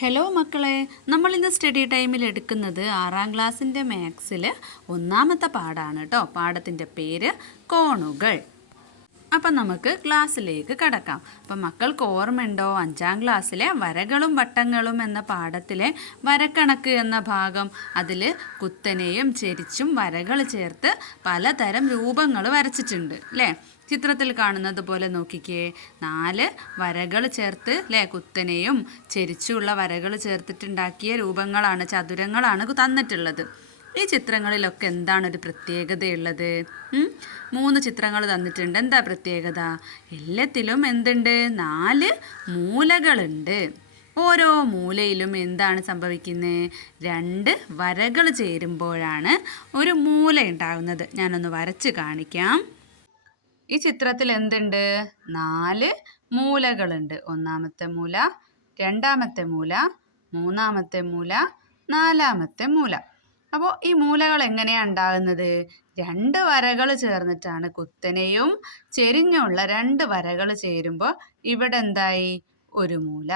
Hello മക്കളെ, നമ്മൾ ഇന്ന് സ്റ്റഡി ടൈമിൽ എടുക്കുന്നത് 6ാം ക്ലാസ്സിൻ്റെ മാത്സിൽ ഒന്നാമത്തെ പാഠമാണ് കേട്ടോ. പാഠത്തിൻ്റെ പേര് കോണുകൾ. അപ്പം നമുക്ക് ക്ലാസ്സിലേക്ക് കടക്കാം. അപ്പം മക്കൾക്ക് ഓർമ്മയുണ്ടോ 5ാം ക്ലാസ്സിലെ വരകളും വട്ടങ്ങളും എന്ന പാഠത്തിലെ വരക്കണക്ക് എന്ന ഭാഗം? അതിൽ കുത്തനെയും ചെരിച്ചും വരകൾ ചേർത്ത് പലതരം രൂപങ്ങൾ വരച്ചിട്ടുണ്ട് അല്ലേ? ചിത്രത്തിൽ കാണുന്നത് പോലെ നോക്കിക്കേ, 4 വരകൾ ചേർത്ത് അല്ലേ, കുത്തനെയും ചെരിച്ചുള്ള വരകൾ ചേർത്തിട്ടുണ്ടാക്കിയ രൂപങ്ങളാണ്, ചതുരങ്ങളാണ് തന്നിട്ടുള്ളത്. ഈ ചിത്രങ്ങളിലൊക്കെ എന്താണ് ഒരു പ്രത്യേകതയുള്ളത്? 3 ചിത്രങ്ങൾ തന്നിട്ടുണ്ട്. എന്താ പ്രത്യേകത? എല്ലാത്തിലും എന്തുണ്ട്? 4 മൂലകളുണ്ട്. ഓരോ മൂലയിലും എന്താണ് സംഭവിക്കുന്നത്? 2 വരകൾ ചേരുമ്പോഴാണ് ഒരു മൂല ഉണ്ടാകുന്നത്. ഞാനൊന്ന് വരച്ച് കാണിക്കാം. ഈ ചിത്രത്തിൽ എന്തുണ്ട്? 4 മൂലകളുണ്ട്. 1ാമത്തെ മൂല, 2ാമത്തെ മൂല, 3ാമത്തെ മൂല, 4ാമത്തെ മൂല. അപ്പോൾ ഈ മൂലകൾ എങ്ങനെയാണ് ഉണ്ടാകുന്നത്? 2 വരകൾ ചേർന്നിട്ടാണ്. കുത്തനെയും ചെരിഞ്ഞുള്ള 2 വരകൾ ചേരുമ്പോൾ ഇവിടെ എന്തായി? ഒരു മൂല.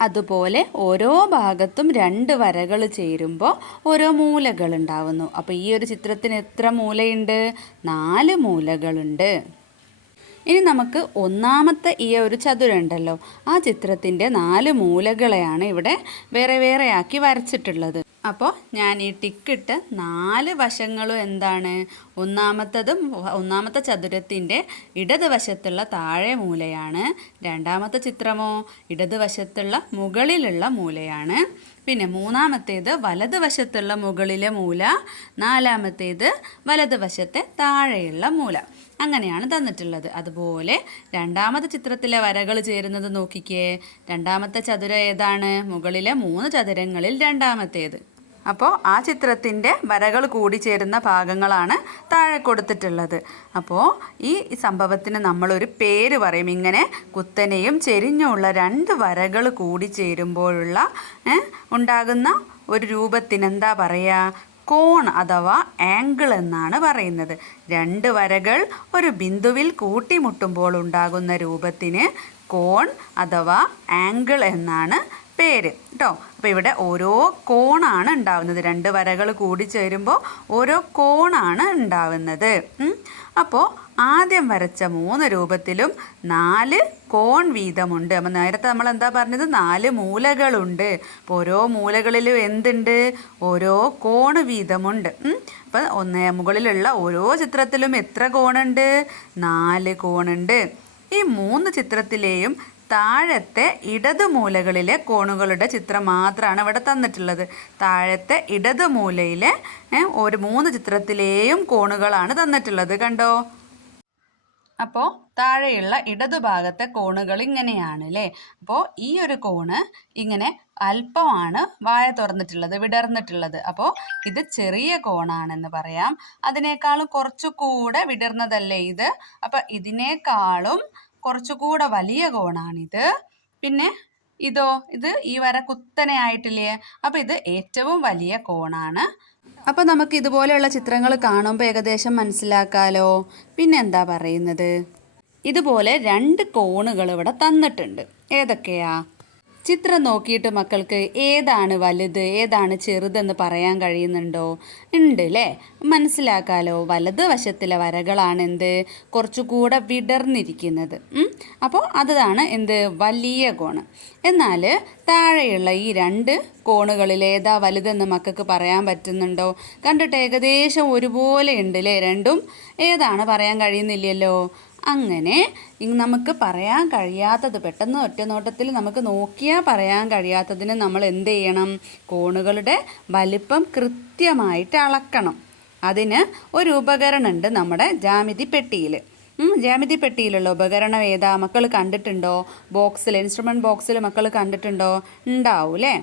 അതുപോലെ ഓരോ ഭാഗത്തും 2 വരകൾ ചേരുമ്പോൾ ഓരോ മൂലകൾ ഉണ്ടാവുന്നു. അപ്പോൾ ഈ ഒരു ചിത്രത്തിന് എത്ര മൂലയുണ്ട്? 4 മൂലകളുണ്ട്. ഇനി നമുക്ക് 1ാമത്തെ ഈ ഒരു ചതുരം ഉണ്ടല്ലോ, ആ ചിത്രത്തിൻ്റെ 4 മൂലകളെയാണ് ഇവിടെ വേറെ വേറെയാക്കി വരച്ചിട്ടുള്ളത്. അപ്പോൾ ഞാൻ ഈ ടിക്കിട്ട് 4 വശങ്ങളും എന്താണ്? 1ാമത്തെ ചതുരത്തിൻ്റെ ഇടതുവശത്തുള്ള താഴെ മൂലയാണ്. 2ാമത്തെ ചിത്രമോ ഇടതുവശത്തുള്ള മുകളിലുള്ള മൂലയാണ്. പിന്നെ 3ാമത്തേത് വലതുവശത്തുള്ള മുകളിലെ മൂല, 4ാമത്തേത് വലതുവശത്തെ താഴെയുള്ള മൂല. അങ്ങനെയാണ് തന്നിട്ടുള്ളത്. അതുപോലെ 2ാമത്തെ ചിത്രത്തിലെ വരകൾ ചേരുന്നത് നോക്കിക്കേ. 2ാമത്തെ ചതുരം ഏതാണ്? മുകളിലെ 3 ചതുരങ്ങളിൽ 2ാമത്തേത്. അപ്പോൾ ആ ചിത്രത്തിൻ്റെ വരകൾ കൂടി ചേരുന്ന ഭാഗങ്ങളാണ് താഴെ കൊടുത്തിട്ടുള്ളത്. അപ്പോൾ ഈ സംഭവത്തിന് നമ്മളൊരു പേര് പറയും. ഇങ്ങനെ കുത്തനെയും ചെരിഞ്ഞുള്ള 2 വരകൾ കൂടി ചേരുമ്പോഴുള്ള ഉണ്ടാകുന്ന ഒരു രൂപത്തിന് എന്താ പറയുക? കോൺ അഥവാ ആംഗിൾ എന്നാണ് പറയുന്നത്. 2 വരകൾ ഒരു ബിന്ദുവിൽ കൂട്ടിമുട്ടുമ്പോൾ ഉണ്ടാകുന്ന രൂപത്തിന് കോൺ അഥവാ ആംഗിൾ എന്നാണ് പേര് കേട്ടോ. അപ്പോൾ ഇവിടെ ഓരോ കോണാണ് ഉണ്ടാവുന്നത്. 2 വരകൾ കൂടി ചേരുമ്പോൾ ഓരോ കോണാണ് ഉണ്ടാവുന്നത്. അപ്പോൾ ആദ്യം വരച്ച 3 രൂപത്തിലും 4 കോൺ വീതമുണ്ട്. അപ്പോൾ നേരത്തെ നമ്മൾ എന്താ പറഞ്ഞത്? 4 മൂലകളുണ്ട്. അപ്പോൾ ഓരോ മൂലകളിലും എന്തുണ്ട്? ഓരോ കോണ് വീതമുണ്ട്. അപ്പം മുകളിലുള്ള ഓരോ ചിത്രത്തിലും എത്ര കോണുണ്ട്? 4 കോണുണ്ട്. ഈ 3 ചിത്രത്തിലെയും താഴത്തെ ഇടത് മൂലകളിലെ കോണുകളുടെ ചിത്രം മാത്രമാണ് ഇവിടെ തന്നിട്ടുള്ളത്. താഴത്തെ ഇടത് മൂലയിലെ ഒരു 3 ചിത്രത്തിലെയും കോണുകളാണ് തന്നിട്ടുള്ളത്. കണ്ടോ? അപ്പോൾ താഴെയുള്ള ഇടതുഭാഗത്തെ കോണുകൾ ഇങ്ങനെയാണ് അല്ലേ? അപ്പോൾ ഈ ഒരു കോണ് ഇങ്ങനെ അല്പമാണ് വായ തുറന്നിട്ടുള്ളത്, വിടർന്നിട്ടുള്ളത്. അപ്പോൾ ഇത് ചെറിയ കോണാണെന്ന് പറയാം. അതിനേക്കാളും കുറച്ചുകൂടെ വിടർന്നതല്ലേ ഇത്? അപ്പം ഇതിനേക്കാളും കുറച്ചുകൂടെ വലിയ കോണാണിത്. പിന്നെ ഇത് ഈ വര കുത്തനെ ആയിട്ടില്ലേ? അപ്പം ഇത് ഏറ്റവും വലിയ കോണാണ്. അപ്പോൾ നമുക്ക് ഇതുപോലെയുള്ള ചിത്രങ്ങൾ കാണുമ്പോൾ ഏകദേശം മനസ്സിലാക്കാലോ. പിന്നെ എന്താ പറയുന്നത്? ഇതുപോലെ 2 കോണുകൾ ഇവിടെ തന്നിട്ടുണ്ട്. ഏതൊക്കെയാ? ചിത്രം നോക്കിയിട്ട് മക്കൾക്ക് ഏതാണ് വലുത് ഏതാണ് ചെറുതെന്ന് പറയാൻ കഴിയുന്നുണ്ടോ? ഉണ്ട് അല്ലേ? മനസ്സിലാക്കാലോ. വലത് വശത്തിലെ വരകളാണ് എന്ത്? കുറച്ചുകൂടെ വിടർന്നിരിക്കുന്നത്. അപ്പോൾ അതാണ് എന്ത്? വലിയ കോണ്. എന്നാൽ താഴെയുള്ള ഈ 2 കോണുകളിൽ ഏതാ വലുതെന്ന് മക്കൾക്ക് പറയാൻ പറ്റുന്നുണ്ടോ? കണ്ടിട്ട് ഏകദേശം ഒരുപോലെ ഉണ്ട് അല്ലേ? രണ്ടും ഏതാണ് പറയാൻ കഴിയുന്നില്ലല്ലോ. അങ്ങനെ നമുക്ക് പറയാൻ കഴിയാത്തത്, പെട്ടെന്ന് ഒറ്റ നോട്ടത്തിൽ നമുക്ക് നോക്കിയാൽ പറയാൻ കഴിയാത്തതിന് നമ്മൾ എന്ത് ചെയ്യണം? കോണുകളുടെ വലിപ്പം കൃത്യമായിട്ട് അളക്കണം. അതിന് ഒരു ഉപകരണം ഉണ്ട് നമ്മുടെ ജ്യാമിതി പെട്ടിയിൽ. ജ്യാമിതി പെട്ടിയിലുള്ള ഉപകരണം ഏതാ? മക്കൾ കണ്ടിട്ടുണ്ടോ? ബോക്സിൽ, ഇൻസ്ട്രുമെൻറ്റ് ബോക്സിൽ മക്കൾ കണ്ടിട്ടുണ്ടോ? ഉണ്ടാവും അല്ലേ?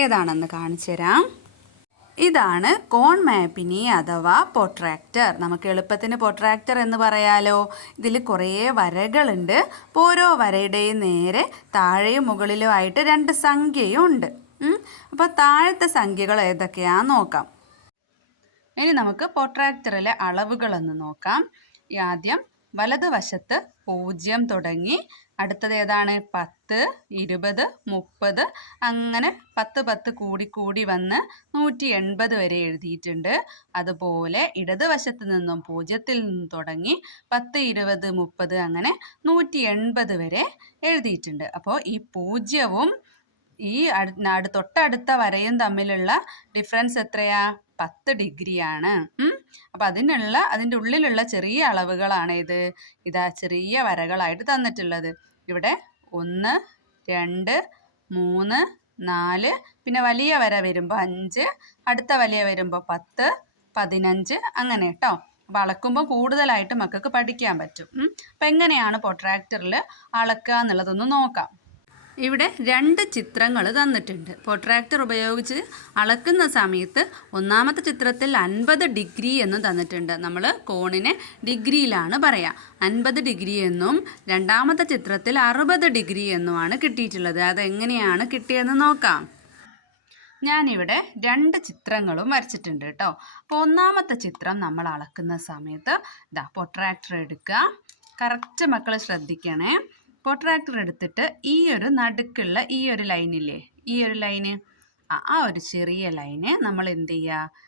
ഏതാണെന്ന് കാണിച്ചു തരാം. ഇതാണ് കോൺ മാപ്പിനി അഥവാ പ്രൊട്രാക്ടർ. നമുക്ക് എളുപ്പത്തിന് പ്രൊട്രാക്ടർ എന്ന് പറയാലോ. ഇതിൽ കുറേ വരകളുണ്ട്. അപ്പോൾ ഓരോ വരയുടെയും നേരെ താഴെയും മുകളിലും ആയിട്ട് 2 സംഖ്യയും ഉണ്ട്. അപ്പോൾ താഴത്തെ സംഖ്യകൾ ഏതൊക്കെയാണെന്ന് നോക്കാം. ഇനി നമുക്ക് പ്രൊട്രാക്ടറിലെ അളവുകളൊന്ന് നോക്കാം. ആദ്യം വലതുവശത്ത് 0 തുടങ്ങി അടുത്തത് ഏതാണ്? 10, 20, 30 അങ്ങനെ 10 10 കൂടി കൂടി വന്ന് 180 വരെ എഴുതിയിട്ടുണ്ട്. അതുപോലെ ഇടതുവശത്ത് നിന്നും 0-ൽ നിന്നും തുടങ്ങി 10, 20, 30 അങ്ങനെ 180 വരെ എഴുതിയിട്ടുണ്ട്. അപ്പോൾ ഈ 0-വും ഈ തൊട്ടടുത്ത വരയും തമ്മിലുള്ള ഡിഫറൻസ് എത്രയാ? 10 ഡിഗ്രിയാണ്. അപ്പം അതിൻ്റെ ഉള്ളിലുള്ള ചെറിയ അളവുകളാണ് ഇത്. ഇതാ ചെറിയ വരകളായിട്ട് തന്നിട്ടുള്ളത്. ഇവിടെ 1, 2, 3, 4 പിന്നെ വലിയ വര വരുമ്പോൾ 5, അടുത്ത വലിയ വരുമ്പോൾ 10, 15 അങ്ങനെ കേട്ടോ. അപ്പം അളക്കുമ്പോൾ കൂടുതലായിട്ട് മക്കൾക്ക് പഠിക്കാൻ പറ്റും. അപ്പം എങ്ങനെയാണ് പ്രൊട്രാക്ടറിൽ അളക്കുക എന്നുള്ളതൊന്ന് നോക്കാം. ഇവിടെ 2 ചിത്രങ്ങൾ തന്നിട്ടുണ്ട്. പ്രൊട്രാക്ടർ ഉപയോഗിച്ച് അളക്കുന്ന സമയത്ത് ഒന്നാമത്തെ ചിത്രത്തിൽ 50 ഡിഗ്രി എന്ന് തന്നിട്ടുണ്ട്. നമ്മൾ കോണിനെ ഡിഗ്രിയിലാണ് പറയുക. 50 ഡിഗ്രി എന്നും രണ്ടാമത്തെ ചിത്രത്തിൽ 60 ഡിഗ്രി എന്നുമാണ് കിട്ടിയിട്ടുള്ളത്. അതെങ്ങനെയാണ് കിട്ടിയതെന്ന് നോക്കാം. ഞാനിവിടെ 2 ചിത്രങ്ങളും വരച്ചിട്ടുണ്ട് കേട്ടോ. അപ്പോൾ ഒന്നാമത്തെ ചിത്രം നമ്മൾ അളക്കുന്ന സമയത്ത് പ്രൊട്രാക്ടർ എടുക്കുക. കറക്റ്റ് മക്കൾ ശ്രദ്ധിക്കണേ. പ്രൊട്രാക്ടർ എടുത്തിട്ട് ഈ ഒരു നടുക്കുള്ള ഈ ഒരു ലൈനില്ലേ, ഈ ഒരു ലൈന്, ആ ഒരു ചെറിയ ലൈന് നമ്മൾ എന്ത് ചെയ്യുക?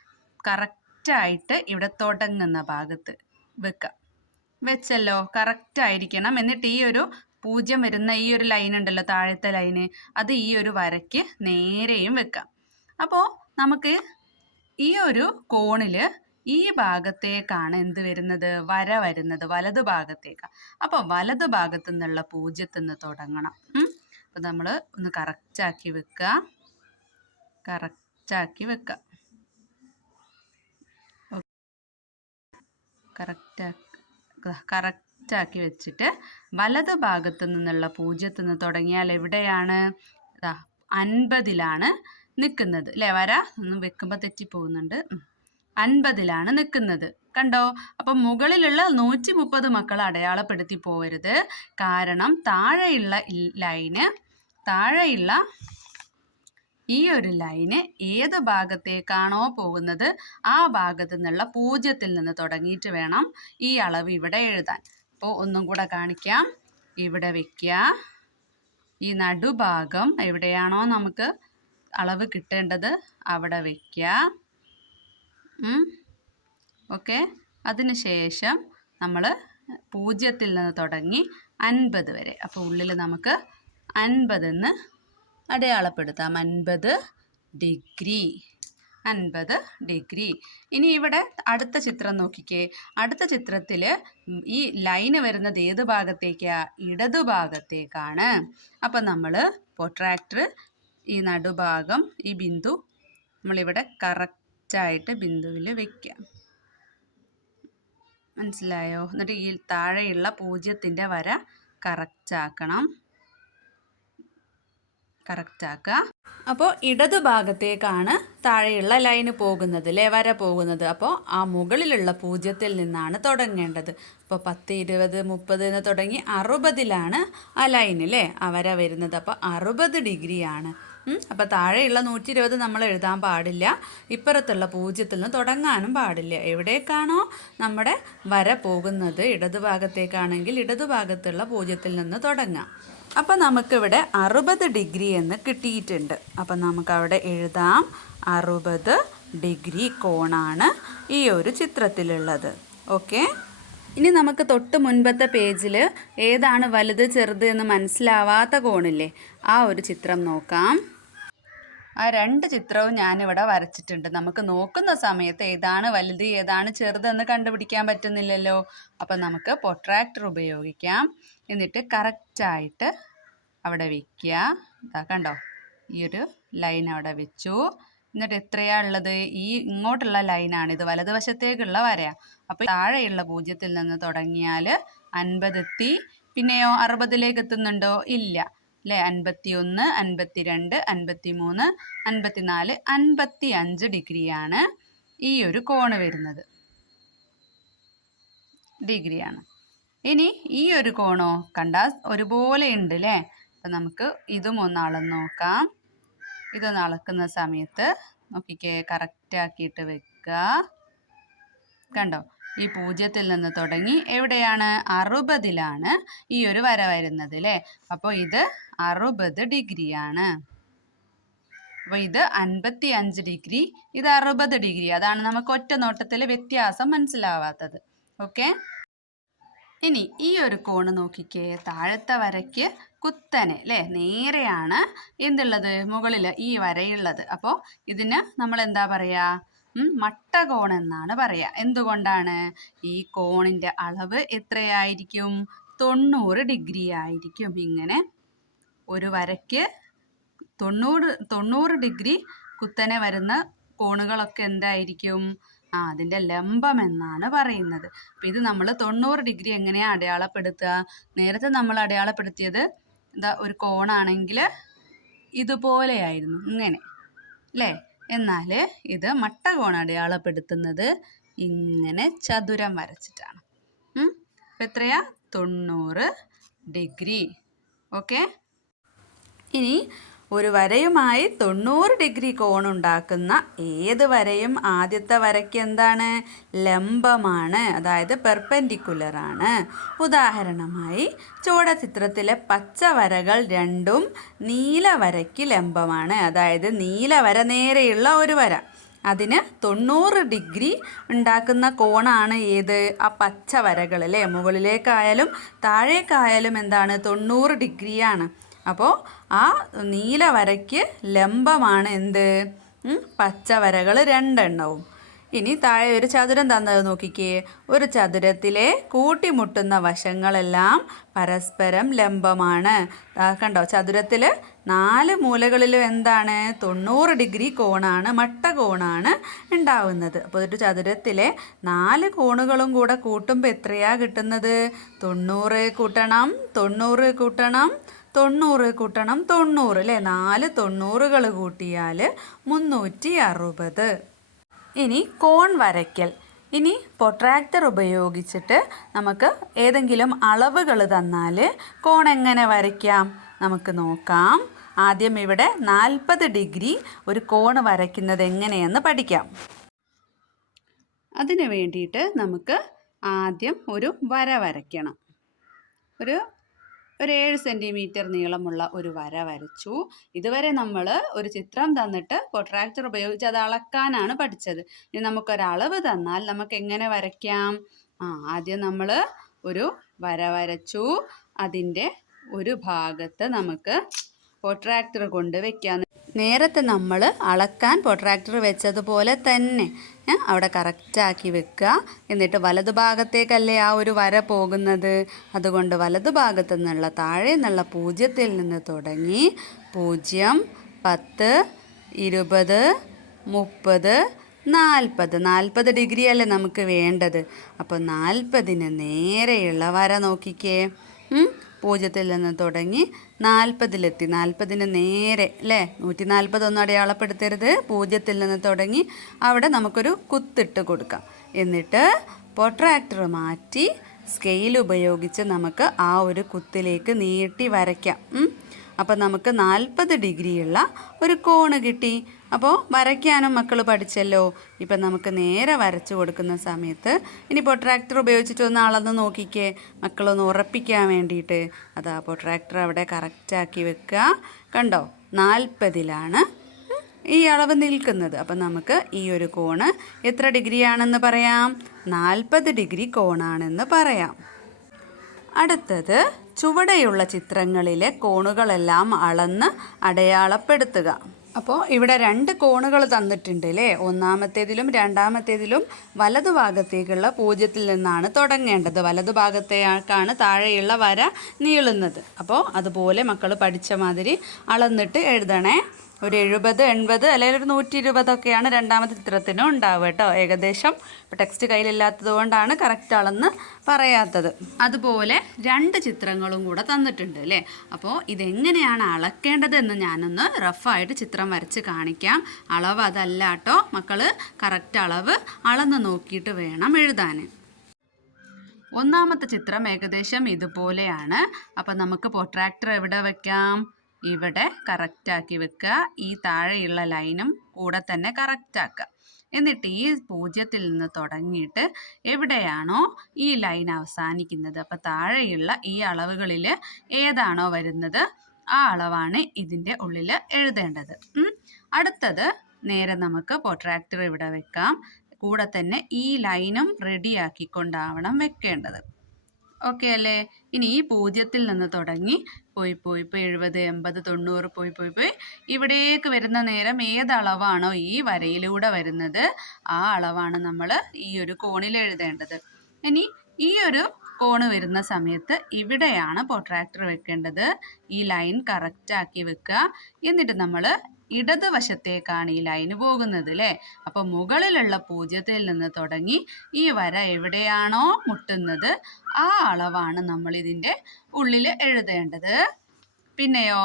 കറക്റ്റായിട്ട് ഇവിടെ തുടങ്ങുന്ന ഭാഗത്ത് വെക്കുക. വെച്ചല്ലോ, കറക്റ്റായിരിക്കണം. എന്നിട്ട് ഈ ഒരു 0 വരുന്ന ഈ ഒരു ലൈൻ ഉണ്ടല്ലോ, താഴത്തെ ലൈന്, അത് ഈ ഒരു വരയ്ക്ക് നേരെയും വെക്കാം. അപ്പോൾ നമുക്ക് ഈ ഒരു കോണിൽ ഈ ഭാഗത്തേക്കാണ് എന്ത് വരുന്നത്? വര വരുന്നത് വലതു ഭാഗത്തേക്കാണ്. അപ്പോൾ വലതു ഭാഗത്തു നിന്നുള്ള 0-ൽ നിന്ന് തുടങ്ങണം. അപ്പോൾ നമ്മൾ ഒന്ന് കറക്റ്റാക്കി വെക്കുക. കറക്റ്റാക്കി വെച്ചിട്ട് വലതു ഭാഗത്തു നിന്നുള്ള 0-ൽ നിന്ന് തുടങ്ങിയാൽ എവിടെയാണ്? 50-ലാണ് നിൽക്കുന്നത് അല്ലേ? വര ഒന്ന് വെക്കുമ്പോൾ തെറ്റിപ്പോകുന്നുണ്ട്. 50-ലാണ് നിൽക്കുന്നത് കണ്ടോ. അപ്പം മുകളിലുള്ള 130 മക്കൾ അടയാളപ്പെടുത്തി പോകരുത്. കാരണം താഴെയുള്ള ഈ ഒരു ലൈന് ഏത് ഭാഗത്തേക്കാണോ പോകുന്നത് ആ ഭാഗത്തു നിന്നുള്ള 0-ൽ നിന്ന് തുടങ്ങിയിട്ട് വേണം ഈ അളവ് ഇവിടെ എഴുതാൻ. അപ്പോൾ ഒന്നും കൂടെ കാണിക്കാം. ഇവിടെ വയ്ക്കുക. ഈ നടുഭാഗം എവിടെയാണോ നമുക്ക് അളവ് കിട്ടേണ്ടത് അവിടെ വയ്ക്കുക. ഓക്കെ. അതിനുശേഷം നമ്മൾ 0-ൽ നിന്ന് തുടങ്ങി 50 വരെ. അപ്പോൾ ഉള്ളിൽ നമുക്ക് 50 എന്ന് അടയാളപ്പെടുത്താം. 50 ഡിഗ്രി. ഇനി ഇവിടെ അടുത്ത ചിത്രം നോക്കിക്കേ. അടുത്ത ചിത്രത്തിൽ ഈ ലൈന് വരുന്നത് ഏത് ഭാഗത്തേക്കാണ്? ഇടതുഭാഗത്തേക്കാണ്. അപ്പം നമ്മൾ പ്രൊട്രാക്ടർ ഈ നടുഭാഗം ഈ ബിന്ദു നമ്മളിവിടെ കറക്റ്റായിട്ട് ബിന്ദുവിൽ വയ്ക്കാം. മനസ്സിലായോ? എന്നിട്ട് ഈ താഴെയുള്ള 0-ൻ്റെ വര കറക്റ്റാക്കുക. അപ്പോൾ ഇടതുഭാഗത്തേക്കാണ് താഴെയുള്ള ലൈന് പോകുന്നത് അല്ലേ, വര പോകുന്നത്. അപ്പോൾ ആ മുകളിലുള്ള 0-ൽ നിന്നാണ് തുടങ്ങേണ്ടത്. അപ്പോൾ 10, 20, 30 എന്ന് തുടങ്ങി 60-ലാണ് ആ ലൈന് അല്ലേ, ആ വര വരുന്നത്. അപ്പോൾ 60 ഡിഗ്രിയാണ്. അപ്പോൾ താഴെയുള്ള 120 നമ്മൾ എഴുതാൻ പാടില്ല. ഇപ്പുറത്തുള്ള 0-ൽ നിന്ന് തുടങ്ങാനും പാടില്ല. എവിടേക്കാണോ നമ്മുടെ വര പോകുന്നത്, ഇടതുഭാഗത്തേക്കാണെങ്കിൽ ഇടതുഭാഗത്തുള്ള 0-ൽ നിന്ന് തുടങ്ങാം. അപ്പോൾ നമുക്കിവിടെ 60 ഡിഗ്രി എന്ന് കിട്ടിയിട്ടുണ്ട്. അപ്പം നമുക്കവിടെ എഴുതാം 60 ഡിഗ്രി കോണാണ് ഈ ഒരു ചിത്രത്തിലുള്ളത്. ഓക്കെ. ഇനി നമുക്ക് തൊട്ട് മുൻപത്തെ പേജിൽ ഏതാണ് വലുത് ചെറുത് എന്ന് മനസ്സിലാവാത്ത കോണില്ലേ, ആ ഒരു ചിത്രം നോക്കാം. ആ 2 ചിത്രവും ഞാനിവിടെ വരച്ചിട്ടുണ്ട്. നമുക്ക് നോക്കുന്ന സമയത്ത് ഏതാണ് വലുത് ഏതാണ് ചെറുതെന്ന് കണ്ടുപിടിക്കാൻ പറ്റുന്നില്ലല്ലോ. അപ്പം നമുക്ക് പ്രൊട്രാക്ടർ ഉപയോഗിക്കാം. എന്നിട്ട് കറക്റ്റായിട്ട് അവിടെ വയ്ക്കുക. കണ്ടോ, ഈ ഒരു ലൈൻ അവിടെ വെച്ചു. എന്നിട്ട് എത്രയാണ് ഉള്ളത്? ഈ ഇങ്ങോട്ടുള്ള ലൈനാണ് ഇത്, വലതുവശത്തേക്കുള്ള വരയാണ്. അപ്പോൾ താഴെയുള്ള 0-ൽ നിന്ന് തുടങ്ങിയാൽ 50 എത്തി. പിന്നെയോ 60-ലേക്ക് എത്തുന്നുണ്ടോ? ഇല്ല അല്ലേ. 51, 52, 53, 54, 55 ഡിഗ്രിയാണ് ഈ ഒരു കോണ് വരുന്നത്. ഡിഗ്രിയാണ്. ഇനി ഈ ഒരു കോണോ കണ്ടാൽ ഒരുപോലെ ഉണ്ട് അല്ലേ. അപ്പം നമുക്ക് ഇതും ഒന്ന് അളന്ന് നോക്കാം. ഇതൊന്ന് അളക്കുന്ന സമയത്ത് നോക്കിക്കേ, കറക്റ്റാക്കിയിട്ട് വെക്കുക. കണ്ടോ, ഈ 0-ൽ നിന്ന് തുടങ്ങി എവിടെയാണ് 60-ലാണ് ഈ ഒരു വര വരുന്നത് അല്ലേ. അപ്പോൾ ഇത് 60 ഡിഗ്രിയാണ്. അപ്പോൾ ഇത് 55 ഡിഗ്രി, ഇത് 60 ഡിഗ്രി. അതാണ് നമുക്ക് ഒറ്റ നോട്ടത്തിൽ വ്യത്യാസം മനസ്സിലാവാത്തത്. ഓക്കെ, ഇനി ഈ ഒരു കോണ് നോക്കിക്കേ. താഴത്തെ വരയ്ക്ക് കുത്തനെ അല്ലേ, നേരെയാണ് എന്തുള്ളത്, മുകളിൽ ഈ വരയുള്ളത്. അപ്പോൾ ഇതിന് നമ്മൾ എന്താ പറയുക, മട്ടകോൺ എന്നാണ് പറയുക. എന്തുകൊണ്ടാണ്? ഈ കോണിൻ്റെ അളവ് എത്രയായിരിക്കും? 90 ഡിഗ്രി ആയിരിക്കും. ഇങ്ങനെ ഒരു വരയ്ക്ക് 90 ഡിഗ്രി കുത്തനെ വരുന്ന കോണുകളൊക്കെ എന്തായിരിക്കും? അതിൻ്റെ ലംബം എന്നാണ് പറയുന്നത്. അപ്പം ഇത് നമ്മൾ 90 ഡിഗ്രി എങ്ങനെയാണ് അടയാളപ്പെടുത്തുക? നേരത്തെ നമ്മൾ അടയാളപ്പെടുത്തിയത് ഒരു കോണാണെങ്കിൽ ഇതുപോലെയായിരുന്നു, ഇങ്ങനെ അല്ലേ. എന്നാൽ ഇത് മട്ടകോൺ അടയാളപ്പെടുത്തുന്നത് ഇങ്ങനെ ചതുരം വരച്ചിട്ടാണ്. അപ്പം എത്രയാ? 90 ഡിഗ്രി. ഓക്കെ, ഇനി ഒരു വരയുമായി 90 ഡിഗ്രി കോണുണ്ടാക്കുന്ന ഏത് വരയും ആദ്യത്തെ വരയ്ക്ക് എന്താണ്? ലംബമാണ്, അതായത് പെർപെൻഡിക്കുലർ ആണ്. ഉദാഹരണമായി ചുവടചിത്രത്തിലെ പച്ച വരകൾ രണ്ടും നീല വരയ്ക്ക് ലംബമാണ്. അതായത് നീല വര നേരെയുള്ള ഒരു വര, അതിന് 90 ഡിഗ്രി ഉണ്ടാക്കുന്ന കോണാണ് ഏത്? ആ പച്ച വരകൾ അല്ലേ. മുകളിലേക്കായാലും താഴേക്കായാലും എന്താണ്? 90 ഡിഗ്രിയാണ്. അപ്പോൾ ആ നീല വരയ്ക്ക് ലംബമാണ് എന്ത്? പച്ച വരകൾ രണ്ടെണ്ണവും. ഇനി താഴെ ഒരു ചതുരം തന്നത് നോക്കിക്കേ. ഒരു ചതുരത്തിലെ കൂട്ടിമുട്ടുന്ന വശങ്ങളെല്ലാം പരസ്പരം ലംബമാണ്. കണ്ടോ, ചതുരത്തിൽ 4 മൂലകളിലും എന്താണ്? 90 ഡിഗ്രി കോണാണ്, മട്ടകോണാണ് ഉണ്ടാവുന്നത്. അപ്പോൾ ഒരു ചതുരത്തിലെ 4 കോണുകളും കൂടെ കൂട്ടുമ്പോൾ എത്രയാണ് കിട്ടുന്നത്? 90 കൂട്ടണം 90 കൂട്ടണം 90 കൂട്ടണം 90 അല്ലേ. 4 90കൾ കൂട്ടിയാൽ 360. ഇനി കോൺ വരയ്ക്കൽ. ഇനി പ്രൊട്രാക്ടർ ഉപയോഗിച്ചിട്ട് നമുക്ക് ഏതെങ്കിലും അളവുകൾ തന്നാൽ കോൺ എങ്ങനെ വരയ്ക്കാം നമുക്ക് നോക്കാം. ആദ്യം ഇവിടെ 40 ഡിഗ്രി ഒരു കോൺ വരയ്ക്കുന്നത് എങ്ങനെയെന്ന് പഠിക്കാം. അതിന് വേണ്ടിയിട്ട് നമുക്ക് ആദ്യം ഒരു വര വരയ്ക്കണം. ഒരു 7 സെൻറ്റിമീറ്റർ നീളമുള്ള ഒരു വര വരച്ചു. ഇതുവരെ നമ്മൾ ഒരു ചിത്രം തന്നിട്ട് പ്രൊട്രാക്ടർ ഉപയോഗിച്ച് അത് അളക്കാനാണ് പഠിച്ചത്. ഇനി നമുക്കൊരളവ് തന്നാൽ നമുക്ക് എങ്ങനെ വരയ്ക്കാം? ആദ്യം നമ്മൾ ഒരു വര വരച്ചു. അതിൻ്റെ ഒരു ഭാഗത്ത് നമുക്ക് പ്രൊട്രാക്ടർ കൊണ്ട് വെക്കാം. നേരത്തെ നമ്മൾ അളക്കാൻ പ്രൊട്രാക്ടർ വെച്ചതുപോലെ തന്നെ അവിടെ കറക്റ്റാക്കി വെക്കുക. എന്നിട്ട് വലതുഭാഗത്തേക്കല്ലേ ആ ഒരു വര പോകുന്നത്. അതുകൊണ്ട് വലതുഭാഗത്തു നിന്നുള്ള താഴെ നിന്നുള്ള 0-ൽ നിന്ന് തുടങ്ങി 0, 10, 20, 30, 40 ഡിഗ്രി അല്ലേ നമുക്ക് വേണ്ടത്. അപ്പോൾ 40-ന് നേരെയുള്ള വര നോക്കിക്കേ. 0-ൽ നിന്ന് തുടങ്ങി 40-ലെത്തി. 40-ന് നേരെ അല്ലേ. 140 ഒന്നും അടയാളപ്പെടുത്തരുത്. 0-ൽ നിന്ന് തുടങ്ങി അവിടെ നമുക്കൊരു കുത്തിട്ട് കൊടുക്കാം. എന്നിട്ട് പ്രൊട്രാക്ടർ മാറ്റി സ്കെയിൽ ഉപയോഗിച്ച് നമുക്ക് ആ ഒരു കുത്തിലേക്ക് നീട്ടി വരയ്ക്കാം. അപ്പോൾ നമുക്ക് 40 ഡിഗ്രിയുള്ള ഒരു കോണ് കിട്ടി. അപ്പോൾ വരയ്ക്കാനും മക്കൾ പഠിച്ചല്ലോ. ഇപ്പം നമുക്ക് നേരെ വരച്ചു കൊടുക്കുന്ന സമയത്ത് ഇനി പ്രൊട്രാക്ടർ ഉപയോഗിച്ചിട്ടൊന്ന് അളന്ന് നോക്കിക്കേ, മക്കളൊന്ന് ഉറപ്പിക്കാൻ വേണ്ടിയിട്ട്. അതാ പ്രൊട്രാക്ടർ അവിടെ കറക്റ്റാക്കി വെക്കുക. കണ്ടോ, 40-ലാണ് ഈ അളവ് നിൽക്കുന്നത്. അപ്പം നമുക്ക് ഈ ഒരു കോണ് എത്ര ഡിഗ്രിയാണെന്ന് പറയാം? 40 ഡിഗ്രി കോണാണെന്ന് പറയാം. അടുത്തത് ചുവടെയുള്ള ചിത്രങ്ങളിലെ കോണുകളെല്ലാം അളന്ന് അടയാളപ്പെടുത്തുക. അപ്പോൾ ഇവിടെ 2 കോണുകൾ തന്നിട്ടുണ്ട് അല്ലേ. ഒന്നാമത്തേതിലും രണ്ടാമത്തേതിലും വലതുഭാഗത്തേക്കുള്ള 0-ൽ നിന്നാണ് തുടങ്ങേണ്ടത്. വലതുഭാഗത്തേക്കാണ് താഴെയുള്ള വര നീളുന്നത്. അപ്പോൾ അതുപോലെ മക്കൾ പഠിച്ച മാതിരി അളന്നിട്ട് എഴുതണേ. ഒരു 70, 80 അല്ലെങ്കിൽ ഒരു 120 രണ്ടാമത്തെ ചിത്രത്തിനും ഉണ്ടാവുക കേട്ടോ. ഏകദേശം ഇപ്പോൾ ടെക്സ്റ്റ് കയ്യിലില്ലാത്തത് കൊണ്ടാണ് കറക്റ്റ് അളന്ന് പറയാത്തത്. അതുപോലെ 2 ചിത്രങ്ങളും കൂടെ തന്നിട്ടുണ്ട് അല്ലേ. അപ്പോൾ ഇതെങ്ങനെയാണ് അളക്കേണ്ടത് എന്ന് ഞാനൊന്ന് റഫായിട്ട് ചിത്രം വരച്ച് കാണിക്കാം. അളവ് അതല്ല കേട്ടോ മക്കൾ, കറക്റ്റ് അളവ് അളന്ന് നോക്കിയിട്ട് വേണം എഴുതാൻ. ഒന്നാമത്തെ ചിത്രം ഏകദേശം ഇതുപോലെയാണ്. അപ്പം നമുക്ക് പ്രൊട്രാക്ടർ എവിടെ വെക്കാം? ഇവിടെ കറക്റ്റാക്കി വെക്കുക. ഈ താഴെയുള്ള ലൈനും കൂടെ തന്നെ കറക്റ്റാക്കുക. എന്നിട്ട് ഈ 0-ൽ നിന്ന് തുടങ്ങിയിട്ട് എവിടെയാണോ ഈ ലൈൻ അവസാനിക്കുന്നത്, അപ്പം താഴെയുള്ള ഈ അളവുകളിൽ ഏതാണോ വരുന്നത് ആ അളവാണ് ഇതിൻ്റെ ഉള്ളിൽ എഴുതേണ്ടത്. അടുത്തത് നേരെ നമുക്ക് പ്രൊട്രാക്ടർ ഇവിടെ വെക്കാം. കൂടെ തന്നെ ഈ ലൈനും റെഡിയാക്കിക്കൊണ്ടാവണം വെക്കേണ്ടത്. ഓക്കെ അല്ലേ? ഇനി ഈ 0-ൽ നിന്ന് തുടങ്ങി പോയി 70, 80, 90 പോയി ഇവിടേക്ക് വരുന്ന നേരം ഏതളവാണോ ഈ വരയിലൂടെ വരുന്നത് ആ അളവാണ് നമ്മൾ ഈ ഒരു കോണിൽ എഴുതേണ്ടത്. ഇനി ഈ ഒരു കോണ് വരുന്ന സമയത്ത് ഇവിടെയാണ് പ്രൊട്രാക്ടർ വെക്കേണ്ടത്. ഈ ലൈൻ കറക്റ്റാക്കി വെക്കുക. എന്നിട്ട് നമ്മൾ ഇടതുവശത്തേക്കാണ് ഈ ലൈന് പോകുന്നത് അല്ലേ? അപ്പോൾ മുകളിലുള്ള 0-ൽ നിന്ന് തുടങ്ങി ഈ വര എവിടെയാണോ മുട്ടുന്നത് ആ അളവാണ് നമ്മൾ ഇതിൻ്റെ ഉള്ളിൽ എഴുതേണ്ടത്. പിന്നെയോ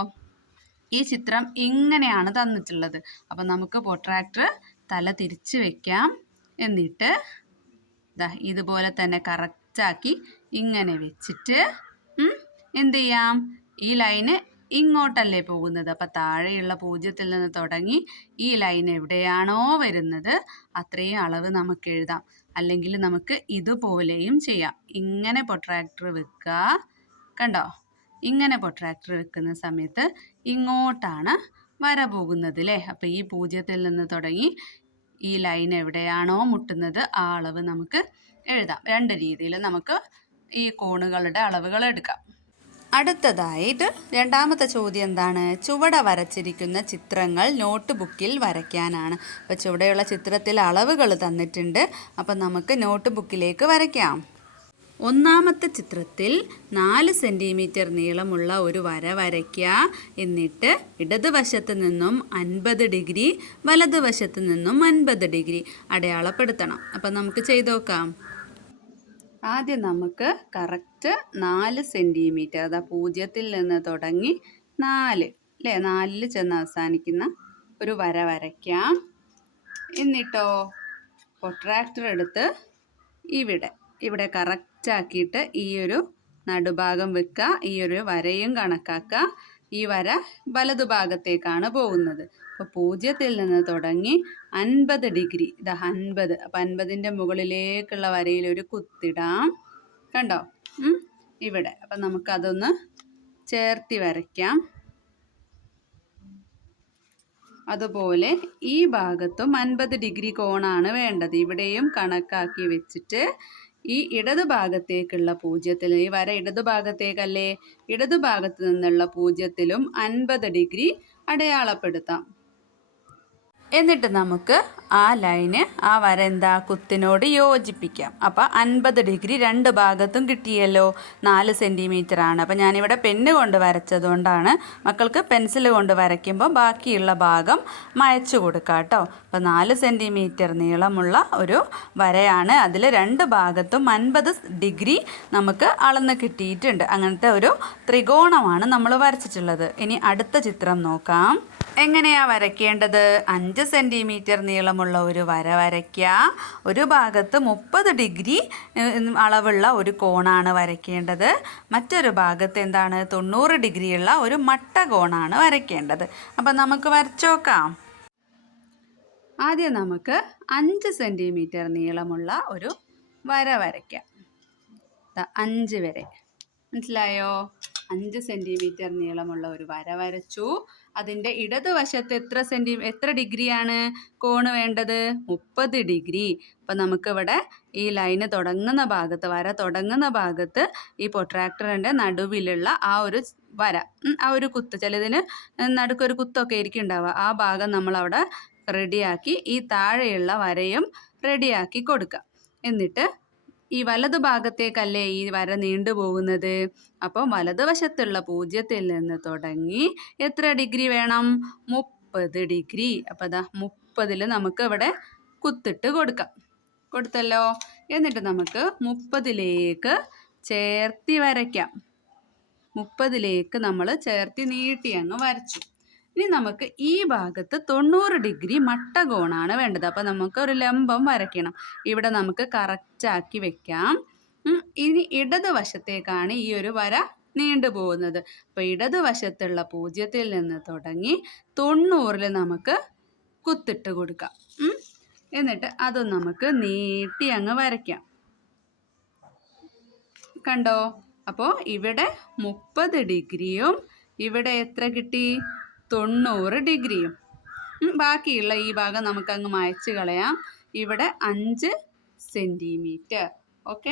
ഈ ചിത്രം ഇങ്ങനെയാണ് തന്നിട്ടുള്ളത്. അപ്പം നമുക്ക് പ്രൊട്രാക്ടർ തല തിരിച്ച് വെക്കാം. എന്നിട്ട് ഇതുപോലെ തന്നെ കറക്റ്റാക്കി ഇങ്ങനെ വെച്ചിട്ട് എന്ത് ചെയ്യാം, ഈ ലൈന് ഇങ്ങോട്ടല്ലേ പോകുന്നത്. അപ്പം താഴെയുള്ള 0-ൽ നിന്ന് തുടങ്ങി ഈ ലൈൻ എവിടെയാണോ വരുന്നത് അത്രയും അളവ് നമുക്ക് എഴുതാം. അല്ലെങ്കിൽ നമുക്ക് ഇതുപോലെയും ചെയ്യാം. ഇങ്ങനെ പ്രൊട്രാക്ടർ വെക്കുക. കണ്ടോ? ഇങ്ങനെ പ്രൊട്രാക്ടർ വെക്കുന്ന സമയത്ത് ഇങ്ങോട്ടാണ് വര പോകുന്നത് അല്ലേ? അപ്പം ഈ 0-ൽ നിന്ന് തുടങ്ങി ഈ ലൈൻ എവിടെയാണോ മുട്ടുന്നത് ആ അളവ് നമുക്ക് എഴുതാം. 2 രീതിയിൽ നമുക്ക് ഈ കോണുകളുടെ അളവുകൾ എടുക്കാം. അടുത്തതായിട്ട് രണ്ടാമത്തെ ചോദ്യം എന്താണ്? ചുവടെ വരച്ചിരിക്കുന്ന ചിത്രങ്ങൾ നോട്ട് ബുക്കിൽ വരയ്ക്കാനാണ്. അപ്പോൾ ചുവടെയുള്ള ചിത്രത്തിൽ അളവുകൾ തന്നിട്ടുണ്ട്. അപ്പം നമുക്ക് നോട്ട് ബുക്കിലേക്ക് വരയ്ക്കാം. ഒന്നാമത്തെ ചിത്രത്തിൽ 4 സെൻറ്റിമീറ്റർ നീളമുള്ള ഒരു വര വരയ്ക്കുക. എന്നിട്ട് ഇടതുവശത്ത് നിന്നും 50 ഡിഗ്രി വലതുവശത്ത് നിന്നും 50 ഡിഗ്രി അടയാളപ്പെടുത്തണം. അപ്പം നമുക്ക് ചെയ്ത് നോക്കാം. ആദ്യം നമുക്ക് കറക്റ്റ് 4 സെൻറ്റിമീറ്റർ 0-ൽ നിന്ന് തുടങ്ങി 4 അല്ലേ, 4-ൽ ചെന്ന് അവസാനിക്കുന്ന ഒരു വര വരയ്ക്കാം. എന്നിട്ടോ പ്രൊട്രാക്ടർ എടുത്ത് ഇവിടെ കറക്റ്റാക്കിയിട്ട് ഈ ഒരു നടുഭാഗം വെക്കുക. ഈ ഒരു വരയും കണക്കാക്കുക. ഈ വര വലതുഭാഗത്തേക്കാണ് പോകുന്നത്. അപ്പോൾ 0-ൽ നിന്ന് തുടങ്ങി 50 ഡിഗ്രി 50. അപ്പം 50-ൻ്റെ മുകളിലേക്കുള്ള വരയിൽ ഒരു കുത്തിടാം. കണ്ടോ? ഇവിടെ. അപ്പം നമുക്കതൊന്ന് ചേർത്തി വരയ്ക്കാം. അതുപോലെ ഈ ഭാഗത്തും 50 ഡിഗ്രി കോണാണ് വേണ്ടത്. ഇവിടെയും കണക്കാക്കി വെച്ചിട്ട് ഈ ഇടതുഭാഗത്തേക്കുള്ള 0-ൽ ഈ വര ഇടതുഭാഗത്തേക്കല്ലേ, ഇടതുഭാഗത്ത് നിന്നുള്ള 0-ലും 50 ഡിഗ്രി അടയാളപ്പെടുത്താം. എന്നിട്ട് നമുക്ക് ആ ലൈന് ആ വര കുത്തിനോട് യോജിപ്പിക്കാം. അപ്പോൾ 50 ഡിഗ്രി 2 ഭാഗത്തും കിട്ടിയല്ലോ. 4 സെൻറ്റിമീറ്റർ ആണ്. അപ്പോൾ ഞാനിവിടെ പെന്ന് കൊണ്ട് വരച്ചതുകൊണ്ടാണ്. മക്കൾക്ക് പെൻസിൽ കൊണ്ട് വരയ്ക്കുമ്പോൾ ബാക്കിയുള്ള ഭാഗം മായ്ച്ചു കൊടുക്കാം കേട്ടോ. അപ്പോൾ 4 സെൻറ്റിമീറ്റർ നീളമുള്ള ഒരു വരയാണ്. അതിൽ 2 ഭാഗത്തും 50 ഡിഗ്രി നമുക്ക് അളന്ന് കിട്ടിയിട്ടുണ്ട്. അങ്ങനത്തെ ഒരു ത്രികോണമാണ് നമ്മൾ വരച്ചിട്ടുള്ളത്. ഇനി അടുത്ത ചിത്രം നോക്കാം. എങ്ങനെയാണ് വരയ്ക്കേണ്ടത്? 5 സെൻറ്റിമീറ്റർ നീളമുള്ള ഒരു വര വരയ്ക്കുക. ഒരു ഭാഗത്ത് 30 ഡിഗ്രി അളവുള്ള ഒരു കോണാണ് വരയ്ക്കേണ്ടത്. മറ്റൊരു ഭാഗത്ത് 90 ഡിഗ്രിയുള്ള ഒരു മട്ട കോണാണ് വരയ്ക്കേണ്ടത്. അപ്പം നമുക്ക് വരച്ചു നോക്കാം. ആദ്യം നമുക്ക് 5 സെൻറ്റിമീറ്റർ നീളമുള്ള ഒരു വര വരയ്ക്കാം. 5 വരെ മനസ്സിലായോ? 5 സെൻറ്റിമീറ്റർ നീളമുള്ള ഒരു വര വരച്ചു. അതിൻ്റെ ഇടതുവശത്ത് എത്ര ഡിഗ്രിയാണ് കോണ് വേണ്ടത്? 30 ഡിഗ്രി. അപ്പം നമുക്കിവിടെ ഈ ലൈന് തുടങ്ങുന്ന ഭാഗത്ത്, വര തുടങ്ങുന്ന ഭാഗത്ത് ഈ പ്രൊട്രാക്ടറിൻ്റെ നടുവിലുള്ള ആ ഒരു വര, ആ ഒരു കുത്ത്, ചിലതിന് നടുക്കൊരു കുത്തൊക്കെ ആയിരിക്കും ഉണ്ടാവുക, ആ ഭാഗം നമ്മളവിടെ റെഡിയാക്കി ഈ താഴെയുള്ള വരയും റെഡിയാക്കി കൊടുക്കുക. എന്നിട്ട് ഈ വലതു ഭാഗത്തേക്കല്ലേ ഈ വര നീണ്ടു പോകുന്നത്. അപ്പോൾ വലതുവശത്തുള്ള 0-ൽ നിന്ന് തുടങ്ങി എത്ര ഡിഗ്രി വേണം? 30 ഡിഗ്രി. അപ്പോൾ 30-ൽ നമുക്ക് ഇവിടെ കുത്തിട്ട് കൊടുക്കാം. കൊടുത്തല്ലോ. എന്നിട്ട് നമുക്ക് 30-ലേക്ക് ചേർത്തി വരയ്ക്കാം. 30-ലേക്ക് നമ്മൾ ചേർത്തി നീട്ടി അങ്ങ് വരച്ചു. ഇനി നമുക്ക് ഈ ഭാഗത്ത് 90 ഡിഗ്രി മട്ടകോണാണ് വേണ്ടത്. അപ്പോൾ നമുക്ക് ഒരു ലംബം വരയ്ക്കണം. ഇവിടെ നമുക്ക് കറക്റ്റാക്കി വെക്കാം. ഇനി ഇടതുവശത്തേക്കാണ് ഈ ഒരു വര നീണ്ടു പോകുന്നത്. അപ്പോൾ ഇടതുവശത്തുള്ള 0-ൽ നിന്ന് തുടങ്ങി 90-ൽ നമുക്ക് കുത്തിട്ട് കൊടുക്കാം. എന്നിട്ട് അതും നമുക്ക് നീട്ടി അങ്ങ് വരയ്ക്കാം. കണ്ടോ? അപ്പോൾ ഇവിടെ 30 ഡിഗ്രിയും ഇവിടെ എത്ര കിട്ടി? 90 ഡിഗ്രിയും. ബാക്കിയുള്ള ഈ ഭാഗം നമുക്കങ്ങ് മായ്ച്ച് കളയാം. ഇവിടെ 5 സെൻറ്റിമീറ്റർ. ഓക്കെ.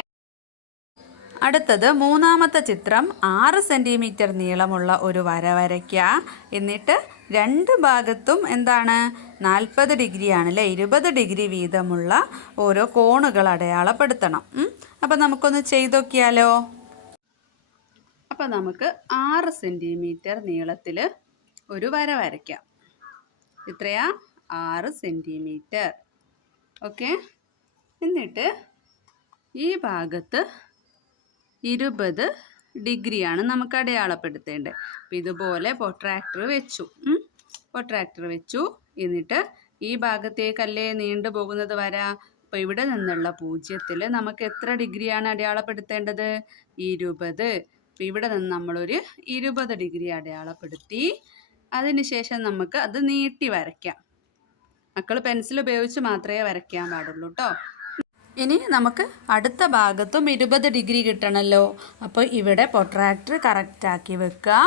അടുത്തത് മൂന്നാമത്തെ ചിത്രം. 6 സെൻറ്റിമീറ്റർ നീളമുള്ള ഒരു വര വരയ്ക്കുക. എന്നിട്ട് രണ്ട് ഭാഗത്തും എന്താണ്? 40 ഡിഗ്രിയാണ് അല്ലേ? 20 ഡിഗ്രി വീതമുള്ള ഓരോ കോണുകൾ അടയാളപ്പെടുത്തണം. അപ്പം നമുക്കൊന്ന് ചെയ്ത് നോക്കിയാലോ? അപ്പം നമുക്ക് 6 സെൻറ്റിമീറ്റർ നീളത്തിൽ ഒരു വര വരയ്ക്കാം. എത്രയാ? 6 സെൻറ്റിമീറ്റർ. ഓക്കെ. എന്നിട്ട് ഈ ഭാഗത്ത് 20 ഡിഗ്രിയാണ് നമുക്ക് അടയാളപ്പെടുത്തേണ്ടത്. അപ്പം ഇതുപോലെ പ്രൊട്രാക്ടർ വെച്ചു. എന്നിട്ട് ഈ ഭാഗത്തേക്കല്ലേ നീണ്ടു പോകുന്നത് വര. അപ്പോൾ ഇവിടെ നിന്നുള്ള 0-ൽ നമുക്ക് എത്ര ഡിഗ്രിയാണ് അടയാളപ്പെടുത്തേണ്ടത്? 20. അപ്പോൾ ഇവിടെ നിന്ന് നമ്മളൊരു 20 ഡിഗ്രി അടയാളപ്പെടുത്തി. അതിനുശേഷം നമുക്ക് അത് നീട്ടി വരയ്ക്കാം. മക്കൾ പെൻസിൽ ഉപയോഗിച്ച് മാത്രമേ വരയ്ക്കാൻ പാടുള്ളൂ കേട്ടോ. ഇനി നമുക്ക് അടുത്ത ഭാഗത്തും 20 ഡിഗ്രി കിട്ടണമല്ലോ. അപ്പോൾ ഇവിടെ പ്രൊട്രാക്ടർ കറക്റ്റാക്കി വെക്കുക.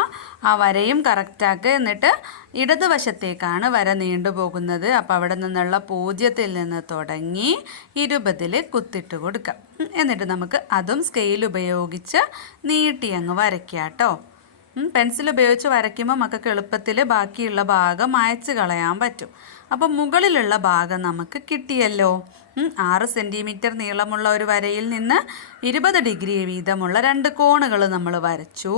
ആ വരയും കറക്റ്റാക്കുക. എന്നിട്ട് ഇടതുവശത്തേക്കാണ് വര നീണ്ടു പോകുന്നത്. അപ്പോൾ അവിടെ നിന്നുള്ള 0-ൽ നിന്ന് തുടങ്ങി 20-ൽ കുത്തിട്ട് കൊടുക്കുക. എന്നിട്ട് നമുക്ക് അതും സ്കെയിൽ ഉപയോഗിച്ച് നീട്ടി അങ്ങ് വരയ്ക്കുക കേട്ടോ. പെൻസിൽ ഉപയോഗിച്ച് വരയ്ക്കുമ്പോൾ മക്കൾക്ക് എളുപ്പത്തിൽ ബാക്കിയുള്ള ഭാഗം മായ്ച്ച് കളയാൻ പറ്റും. അപ്പോൾ മുകളിലുള്ള ഭാഗം നമുക്ക് കിട്ടിയല്ലോ. 6 സെൻറ്റിമീറ്റർ നീളമുള്ള ഒരു വരയിൽ നിന്ന് 20 ഡിഗ്രി വീതമുള്ള 2 കോണുകൾ നമ്മൾ വരച്ചു.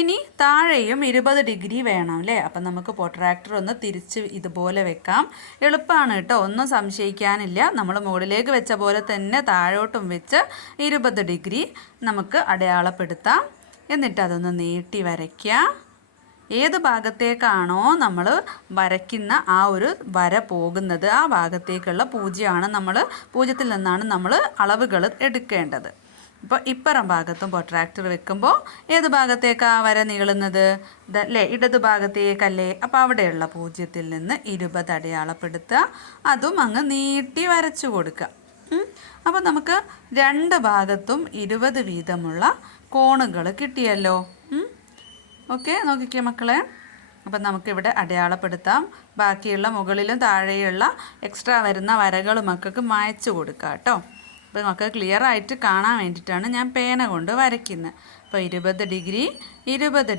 ഇനി താഴെയും 20 ഡിഗ്രി വേണം അല്ലേ? അപ്പം നമുക്ക് പ്രൊട്രാക്ടർ ഒന്ന് തിരിച്ച് ഇതുപോലെ വെക്കാം. എളുപ്പമാണ് കേട്ടോ, ഒന്നും സംശയിക്കാനില്ല. നമ്മൾ മുകളിലേക്ക് വെച്ച പോലെ തന്നെ താഴോട്ടും വെച്ച് 20 ഡിഗ്രി നമുക്ക് അടയാളപ്പെടുത്താം. എന്നിട്ട് അതൊന്ന് നീട്ടി വരയ്ക്കുക. ഏത് ഭാഗത്തേക്കാണോ നമ്മൾ വരയ്ക്കുന്ന ആ ഒരു വര പോകുന്നത് ആ ഭാഗത്തേക്കുള്ള 0-ൽ നിന്നാണ് നമ്മൾ അളവുകൾ എടുക്കേണ്ടത്. ഇപ്പോൾ ഇപ്പുറം ഭാഗത്തും പ്രൊട്രാക്ടർ വെക്കുമ്പോൾ ഏത് ഭാഗത്തേക്കാണ് വര നീളുന്നത്? അല്ലേ, ഇടത് ഭാഗത്തേക്കല്ലേ? അപ്പോൾ അവിടെയുള്ള 0-ൽ നിന്ന് 20 അടയാളപ്പെടുത്തുക. അതും അങ്ങ് നീട്ടി വരച്ചു കൊടുക്കുക. അപ്പോൾ നമുക്ക് രണ്ട് ഭാഗത്തും 20 വീതമുള്ള കോണുകൾ കിട്ടിയല്ലോ. ഓക്കെ, നോക്കിക്കേ മക്കളെ. അപ്പം നമുക്കിവിടെ അടയാളപ്പെടുത്താം. ബാക്കിയുള്ള മുകളിലും താഴെയുള്ള എക്സ്ട്രാ വരുന്ന വരകൾ മക്കൾക്ക് മായ്ച്ചു കൊടുക്കാം കേട്ടോ. അപ്പോൾ നമുക്ക് ക്ലിയർ ആയിട്ട് കാണാൻ വേണ്ടിയിട്ടാണ് ഞാൻ പേന കൊണ്ട് വരയ്ക്കുന്നത്. അപ്പോൾ 20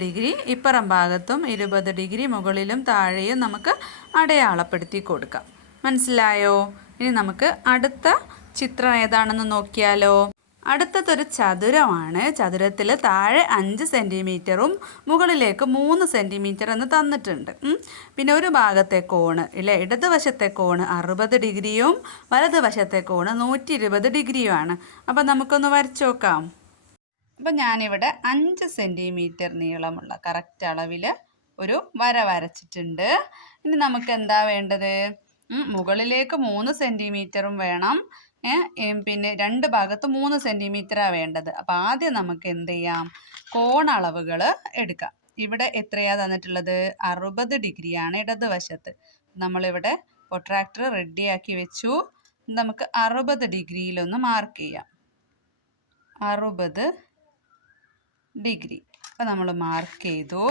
ഡിഗ്രി ഇപ്പുറം ഭാഗത്തും 20 ഡിഗ്രി മുകളിലും താഴെയും നമുക്ക് അടയാളപ്പെടുത്തി കൊടുക്കാം. മനസ്സിലായോ? ഇനി നമുക്ക് അടുത്ത ചിത്രം ഏതാണെന്ന് നോക്കിയാലോ. അടുത്തതൊരു ചതുരമാണ്. ചതുരത്തിൽ താഴെ 5 സെൻറ്റിമീറ്ററും മുകളിലേക്ക് 3 സെൻറ്റിമീറ്റർ എന്ന് തന്നിട്ടുണ്ട്. പിന്നെ ഒരു ഭാഗത്തെ കോണ് ഇല്ലേ, ഇടതുവശത്തെ കോണ് 60 ഡിഗ്രിയും വലതുവശത്തെ കോണ് 120 ഡിഗ്രിയുമാണ്. അപ്പം നമുക്കൊന്ന് വരച്ചു നോക്കാം. അപ്പം ഞാനിവിടെ 5 സെൻറ്റിമീറ്റർ നീളമുള്ള കറക്റ്റ് അളവിൽ ഒരു വര വരച്ചിട്ടുണ്ട്. ഇനി നമുക്ക് എന്താ വേണ്ടത്? മുകളിലേക്ക് 3 സെൻറ്റിമീറ്ററും വേണം. പിന്നെ രണ്ട് ഭാഗത്ത് 3 സെൻറ്റിമീറ്ററാണ് വേണ്ടത്. അപ്പോൾ ആദ്യം നമുക്ക് എന്ത് ചെയ്യാം? കോണളവുകൾ എടുക്കാം. ഇവിടെ എത്രയാണ് തന്നിട്ടുള്ളത്? 60 ഡിഗ്രിയാണ് ഇടതുവശത്ത്. നമ്മളിവിടെ പ്രൊട്രാക്ടർ റെഡിയാക്കി വെച്ചു. നമുക്ക് 60 ഡിഗ്രിയിലൊന്ന് മാർക്ക് ചെയ്യാം. 60 ഡിഗ്രി അപ്പോൾ നമ്മൾ മാർക്ക് ചെയ്തു.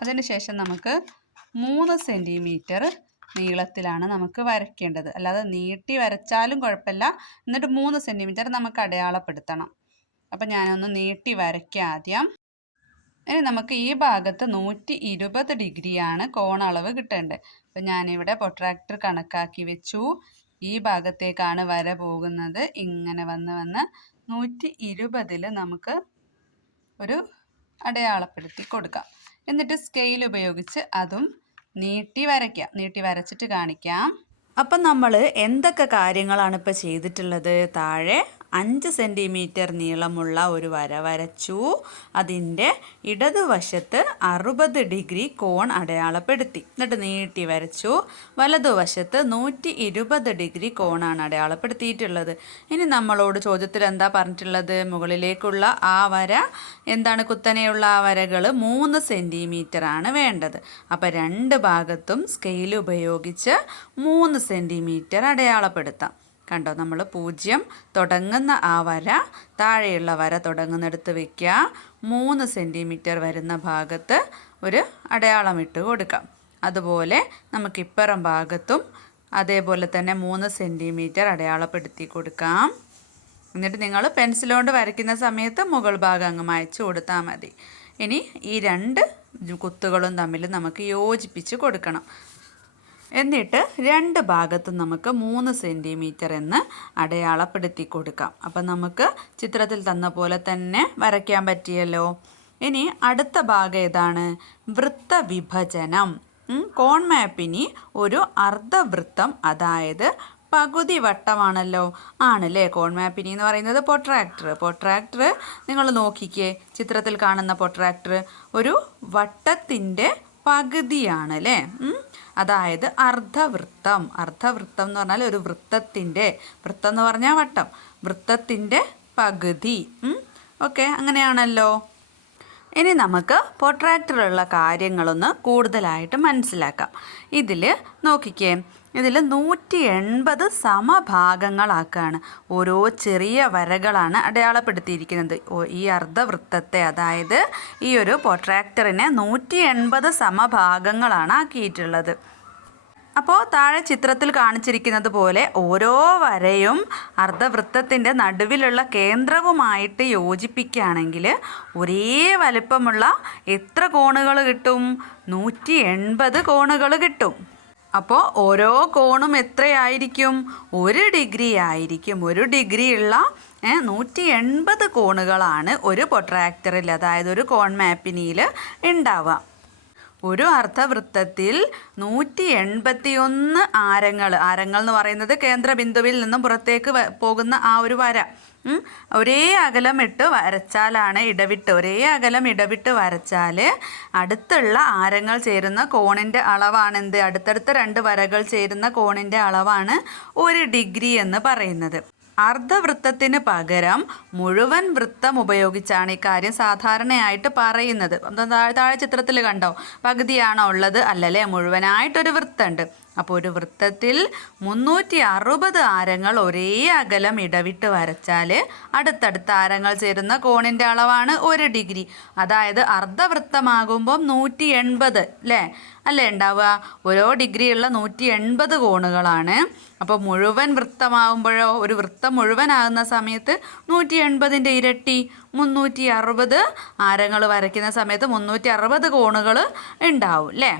അതിനുശേഷം നമുക്ക് 3 സെൻറ്റിമീറ്റർ നീളത്തിലാണ് നമുക്ക് വരയ്ക്കേണ്ടത്. അല്ലാതെ നീട്ടി വരച്ചാലും കുഴപ്പമില്ല. എന്നിട്ട് 3 സെൻറ്റിമീറ്റർ നമുക്ക് അടയാളപ്പെടുത്തണം. അപ്പം ഞാനൊന്ന് നീട്ടി വരയ്ക്കാം ആദ്യം. ഇനി നമുക്ക് ഈ ഭാഗത്ത് 120 ഡിഗ്രിയാണ് കോണളവ് കിട്ടേണ്ടത്. അപ്പം ഞാനിവിടെ പ്രൊട്രാക്ടർ കണക്കാക്കി വെച്ചു. ഈ ഭാഗത്തേക്കാണ് വര പോകുന്നത്. ഇങ്ങനെ വന്ന് 120-ൽ നമുക്ക് ഒരു അടയാളപ്പെടുത്തി കൊടുക്കാം. എന്നിട്ട് സ്കെയിൽ ഉപയോഗിച്ച് അതും നീട്ടി വരയ്ക്കാം. നീട്ടി വരച്ചിട്ട് കാണിക്കാം. അപ്പം നമ്മൾ എന്തൊക്കെ കാര്യങ്ങളാണ് ഇപ്പോൾ ചെയ്തിട്ടുള്ളത്? താഴെ 5 സെൻറ്റിമീറ്റർ നീളമുള്ള ഒരു വര വരച്ചു. അതിൻ്റെ ഇടതുവശത്ത് 60 ഡിഗ്രി കോൺ അടയാളപ്പെടുത്തി. എന്നിട്ട് നീട്ടി വരച്ചു. വലതുവശത്ത് 120 ഡിഗ്രി കോണാണ് അടയാളപ്പെടുത്തിയിട്ടുള്ളത്. ഇനി നമ്മളോട് ചോദ്യത്തിൽ എന്താ പറഞ്ഞിട്ടുള്ളത്? മുകളിലേക്കുള്ള ആ വര എന്താണ്? കുത്തനെയുള്ള ആ വരകൾ 3 സെൻറ്റിമീറ്റർ ആണ് വേണ്ടത്. അപ്പോൾ രണ്ട് ഭാഗത്തും സ്കെയിൽ ഉപയോഗിച്ച് 3 സെൻറ്റിമീറ്റർ അടയാളപ്പെടുത്താം. കണ്ടോ, നമ്മൾ 0 തുടങ്ങുന്ന ആ വര താഴെയുള്ള വര തുടങ്ങുന്നിടത്ത് വയ്ക്കുക. 3 സെൻറ്റിമീറ്റർ വരുന്ന ഭാഗത്ത് ഒരു അടയാളം ഇട്ട് കൊടുക്കാം. അതുപോലെ നമുക്ക് ഇപ്പുറം ഭാഗത്തും അതേപോലെ തന്നെ 3 സെൻറ്റിമീറ്റർ അടയാളപ്പെടുത്തി കൊടുക്കാം. എന്നിട്ട് നിങ്ങൾ പെൻസിൽ കൊണ്ട് വരയ്ക്കുന്ന സമയത്ത് മുകൾ ഭാഗം അങ്ങ് മായ്ച്ചു കൊടുത്താൽ മതി. ഇനി ഈ രണ്ട് കുത്തുകളും തമ്മിൽ നമുക്ക് യോജിപ്പിച്ച് കൊടുക്കണം. എന്നിട്ട് രണ്ട് ഭാഗത്തും നമുക്ക് 3 സെൻറ്റിമീറ്റർ എന്ന് അടയാളപ്പെടുത്തി കൊടുക്കാം. അപ്പം നമുക്ക് ചിത്രത്തിൽ തന്ന പോലെ തന്നെ വരയ്ക്കാൻ പറ്റിയല്ലോ. ഇനി അടുത്ത ഭാഗം ഏതാണ്? വൃത്തവിഭജനം. കോൺ മാപ്പിനി ഒരു അർദ്ധവൃത്തം, അതായത് പകുതി വട്ടമാണല്ലോ. ആണല്ലേ, കോൺ മാപ്പിനി എന്ന് പറയുന്നത് പൊട്രാക്ടർ നിങ്ങൾ നോക്കിക്കേ, ചിത്രത്തിൽ കാണുന്ന പൊട്രാക്ടർ ഒരു വട്ടത്തിൻ്റെ പകുതിയാണ് അല്ലേ. അതായത് അർദ്ധവൃത്തം എന്ന് പറഞ്ഞാൽ ഒരു വൃത്തത്തിൻ്റെ, വൃത്തം എന്ന് പറഞ്ഞാൽ വട്ടം, വൃത്തത്തിൻ്റെ പകുതി. ഓക്കെ, അങ്ങനെയാണല്ലോ. ഇനി നമുക്ക് പൊട്രാക്ടറിലുള്ള കാര്യങ്ങളൊന്ന് കൂടുതലായിട്ട് മനസ്സിലാക്കാം. ഇതിൽ നോക്കിക്കേ, ഇതിൽ 180 സമഭാഗങ്ങളാക്കാണ്. ഓരോ ചെറിയ വരകളാണ് അടയാളപ്പെടുത്തിയിരിക്കുന്നത്. ഈ അർദ്ധവൃത്തത്തെ, അതായത് ഈ ഒരു പൊട്രാക്ടറിനെ 180 സമഭാഗങ്ങളാണ് ആക്കിയിട്ടുള്ളത്. അപ്പോൾ താഴെ ചിത്രത്തിൽ കാണിച്ചിരിക്കുന്നത് പോലെ ഓരോ വരയും അർദ്ധവൃത്തത്തിൻ്റെ നടുവിലുള്ള കേന്ദ്രവുമായിട്ട് യോജിപ്പിക്കുകയാണെങ്കിൽ ഒരേ വലിപ്പമുള്ള എത്ര കോണുകൾ കിട്ടും? 180 കോണുകൾ കിട്ടും. അപ്പോൾ ഓരോ കോണും എത്രയായിരിക്കും? 1 ഡിഗ്രി ആയിരിക്കും. 1 ഡിഗ്രിയുള്ള 180 കോണുകളാണ് ഒരു പൊട്രാക്ടറിൽ, അതായത് ഒരു കോൺ മാപ്പിനിയിൽ ഉണ്ടാവുക. ഒരു അർദ്ധവൃത്തത്തിൽ 181 ആരങ്ങൾ എന്ന് പറയുന്നത് കേന്ദ്രബിന്ദുവിൽ നിന്നും പുറത്തേക്ക് പോകുന്ന ആ ഒരു വര ഒരേ അകലം ഇട്ട് വരച്ചാലാണ്, ഒരേ അകലം ഇടവിട്ട് വരച്ചാൽ അടുത്തുള്ള ആരങ്ങൾ ചേരുന്ന കോണിൻ്റെ അളവാണെന്ത്? അടുത്തടുത്ത 2 വരകൾ ചേരുന്ന കോണിൻ്റെ അളവാണ് 1 ഡിഗ്രി എന്ന് പറയുന്നത്. അർദ്ധവൃത്തത്തിന് പകരം മുഴുവൻ വൃത്തം ഉപയോഗിച്ചാണ് ഈ കാര്യം സാധാരണയായിട്ട് പറയുന്നത്. താഴെ ചിത്രത്തിൽ കണ്ടോ, പകുതിയാണോ ഉള്ളത്? അല്ലല്ലേ, മുഴുവനായിട്ടൊരു വൃത്തമുണ്ട്. അപ്പോൾ ഒരു വൃത്തത്തിൽ 360 ആരങ്ങൾ ഒരേ അകലം ഇടവിട്ട് വരച്ചാൽ അടുത്തടുത്ത ആരങ്ങൾ ചേരുന്ന കോണിൻ്റെ അളവാണ് 1 ഡിഗ്രി. അതായത് അർദ്ധവൃത്തമാകുമ്പം 180 അല്ലേ ഉണ്ടാവുക? ഓരോ ഡിഗ്രിയുള്ള 180 കോണുകളാണ്. അപ്പോൾ മുഴുവൻ വൃത്തമാകുമ്പോഴോ, ഒരു വൃത്തം മുഴുവനാകുന്ന സമയത്ത് 180ൻ്റെ ഇരട്ടി 360 ആരങ്ങൾ വരയ്ക്കുന്ന സമയത്ത് 360 കോണുകൾ ഉണ്ടാവും അല്ലേ.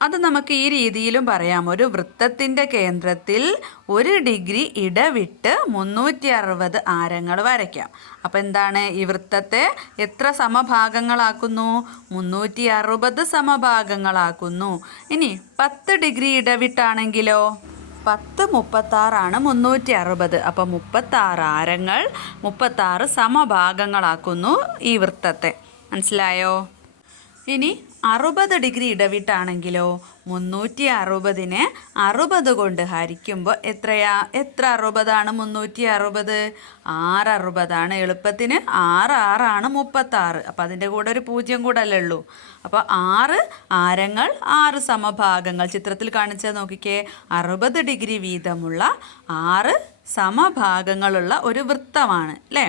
അത് നമുക്ക് ഈ രീതിയിലും പറയാം. ഒരു വൃത്തത്തിൻ്റെ കേന്ദ്രത്തിൽ 1 ഡിഗ്രി ഇടവിട്ട് 360 ആരങ്ങൾ വരയ്ക്കാം. അപ്പോൾ എന്താണ്? ഈ വൃത്തത്തെ എത്ര സമഭാഗങ്ങളാക്കുന്നു? 360 സമഭാഗങ്ങളാക്കുന്നു. ഇനി 10 ഡിഗ്രി ഇടവിട്ടാണെങ്കിലോ? 10 36 360. അപ്പോൾ 36 ആരങ്ങൾ 36 സമഭാഗങ്ങളാക്കുന്നു ഈ വൃത്തത്തെ. മനസ്സിലായോ? ഇനി 60 ഡിഗ്രി ഇടവിട്ടാണെങ്കിലോ? 360നെ 60 കൊണ്ട് ഹരിക്കുമ്പോൾ എത്ര 60ആണ്? 360 6 60ആണ്. എളുപ്പത്തിന് 6 6 36. അപ്പോൾ അതിൻ്റെ കൂടെ ഒരു 0 കൂടെ അല്ലേ ഉള്ളൂ. അപ്പോൾ 6 ആരങ്ങൾ 6 സമഭാഗങ്ങൾ. ചിത്രത്തിൽ കാണിച്ചാൽ നോക്കിക്കേ, 60 ഡിഗ്രി വീതമുള്ള 6 സമഭാഗങ്ങളുള്ള ഒരു വൃത്തമാണ് അല്ലേ.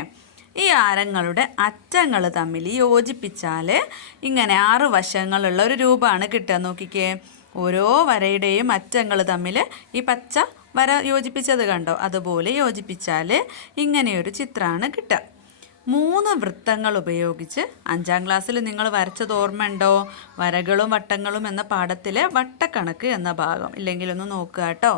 ഈ ആരങ്ങളുടെ അറ്റങ്ങൾ തമ്മിൽ യോജിപ്പിച്ചാൽ ഇങ്ങനെ 6 വശങ്ങളുള്ള ഒരു രൂപമാണ് കിട്ടുക. നോക്കിക്കേ, ഓരോ വരയുടെയും അറ്റങ്ങൾ തമ്മിൽ ഈ പച്ച വര യോജിപ്പിച്ചത് കണ്ടോ, അതുപോലെ യോജിപ്പിച്ചാൽ ഇങ്ങനെയൊരു ചിത്രമാണ് കിട്ടുക. 3 വൃത്തങ്ങൾ ഉപയോഗിച്ച് 5ാം ക്ലാസ്സിൽ നിങ്ങൾ വരച്ചത് ഓർമ്മയുണ്ടോ? വരകളും വട്ടങ്ങളും എന്ന പാഠത്തിലെ വട്ടക്കണക്ക് എന്ന ഭാഗം. ഇല്ലെങ്കിലൊന്ന് നോക്കുക കേട്ടോ.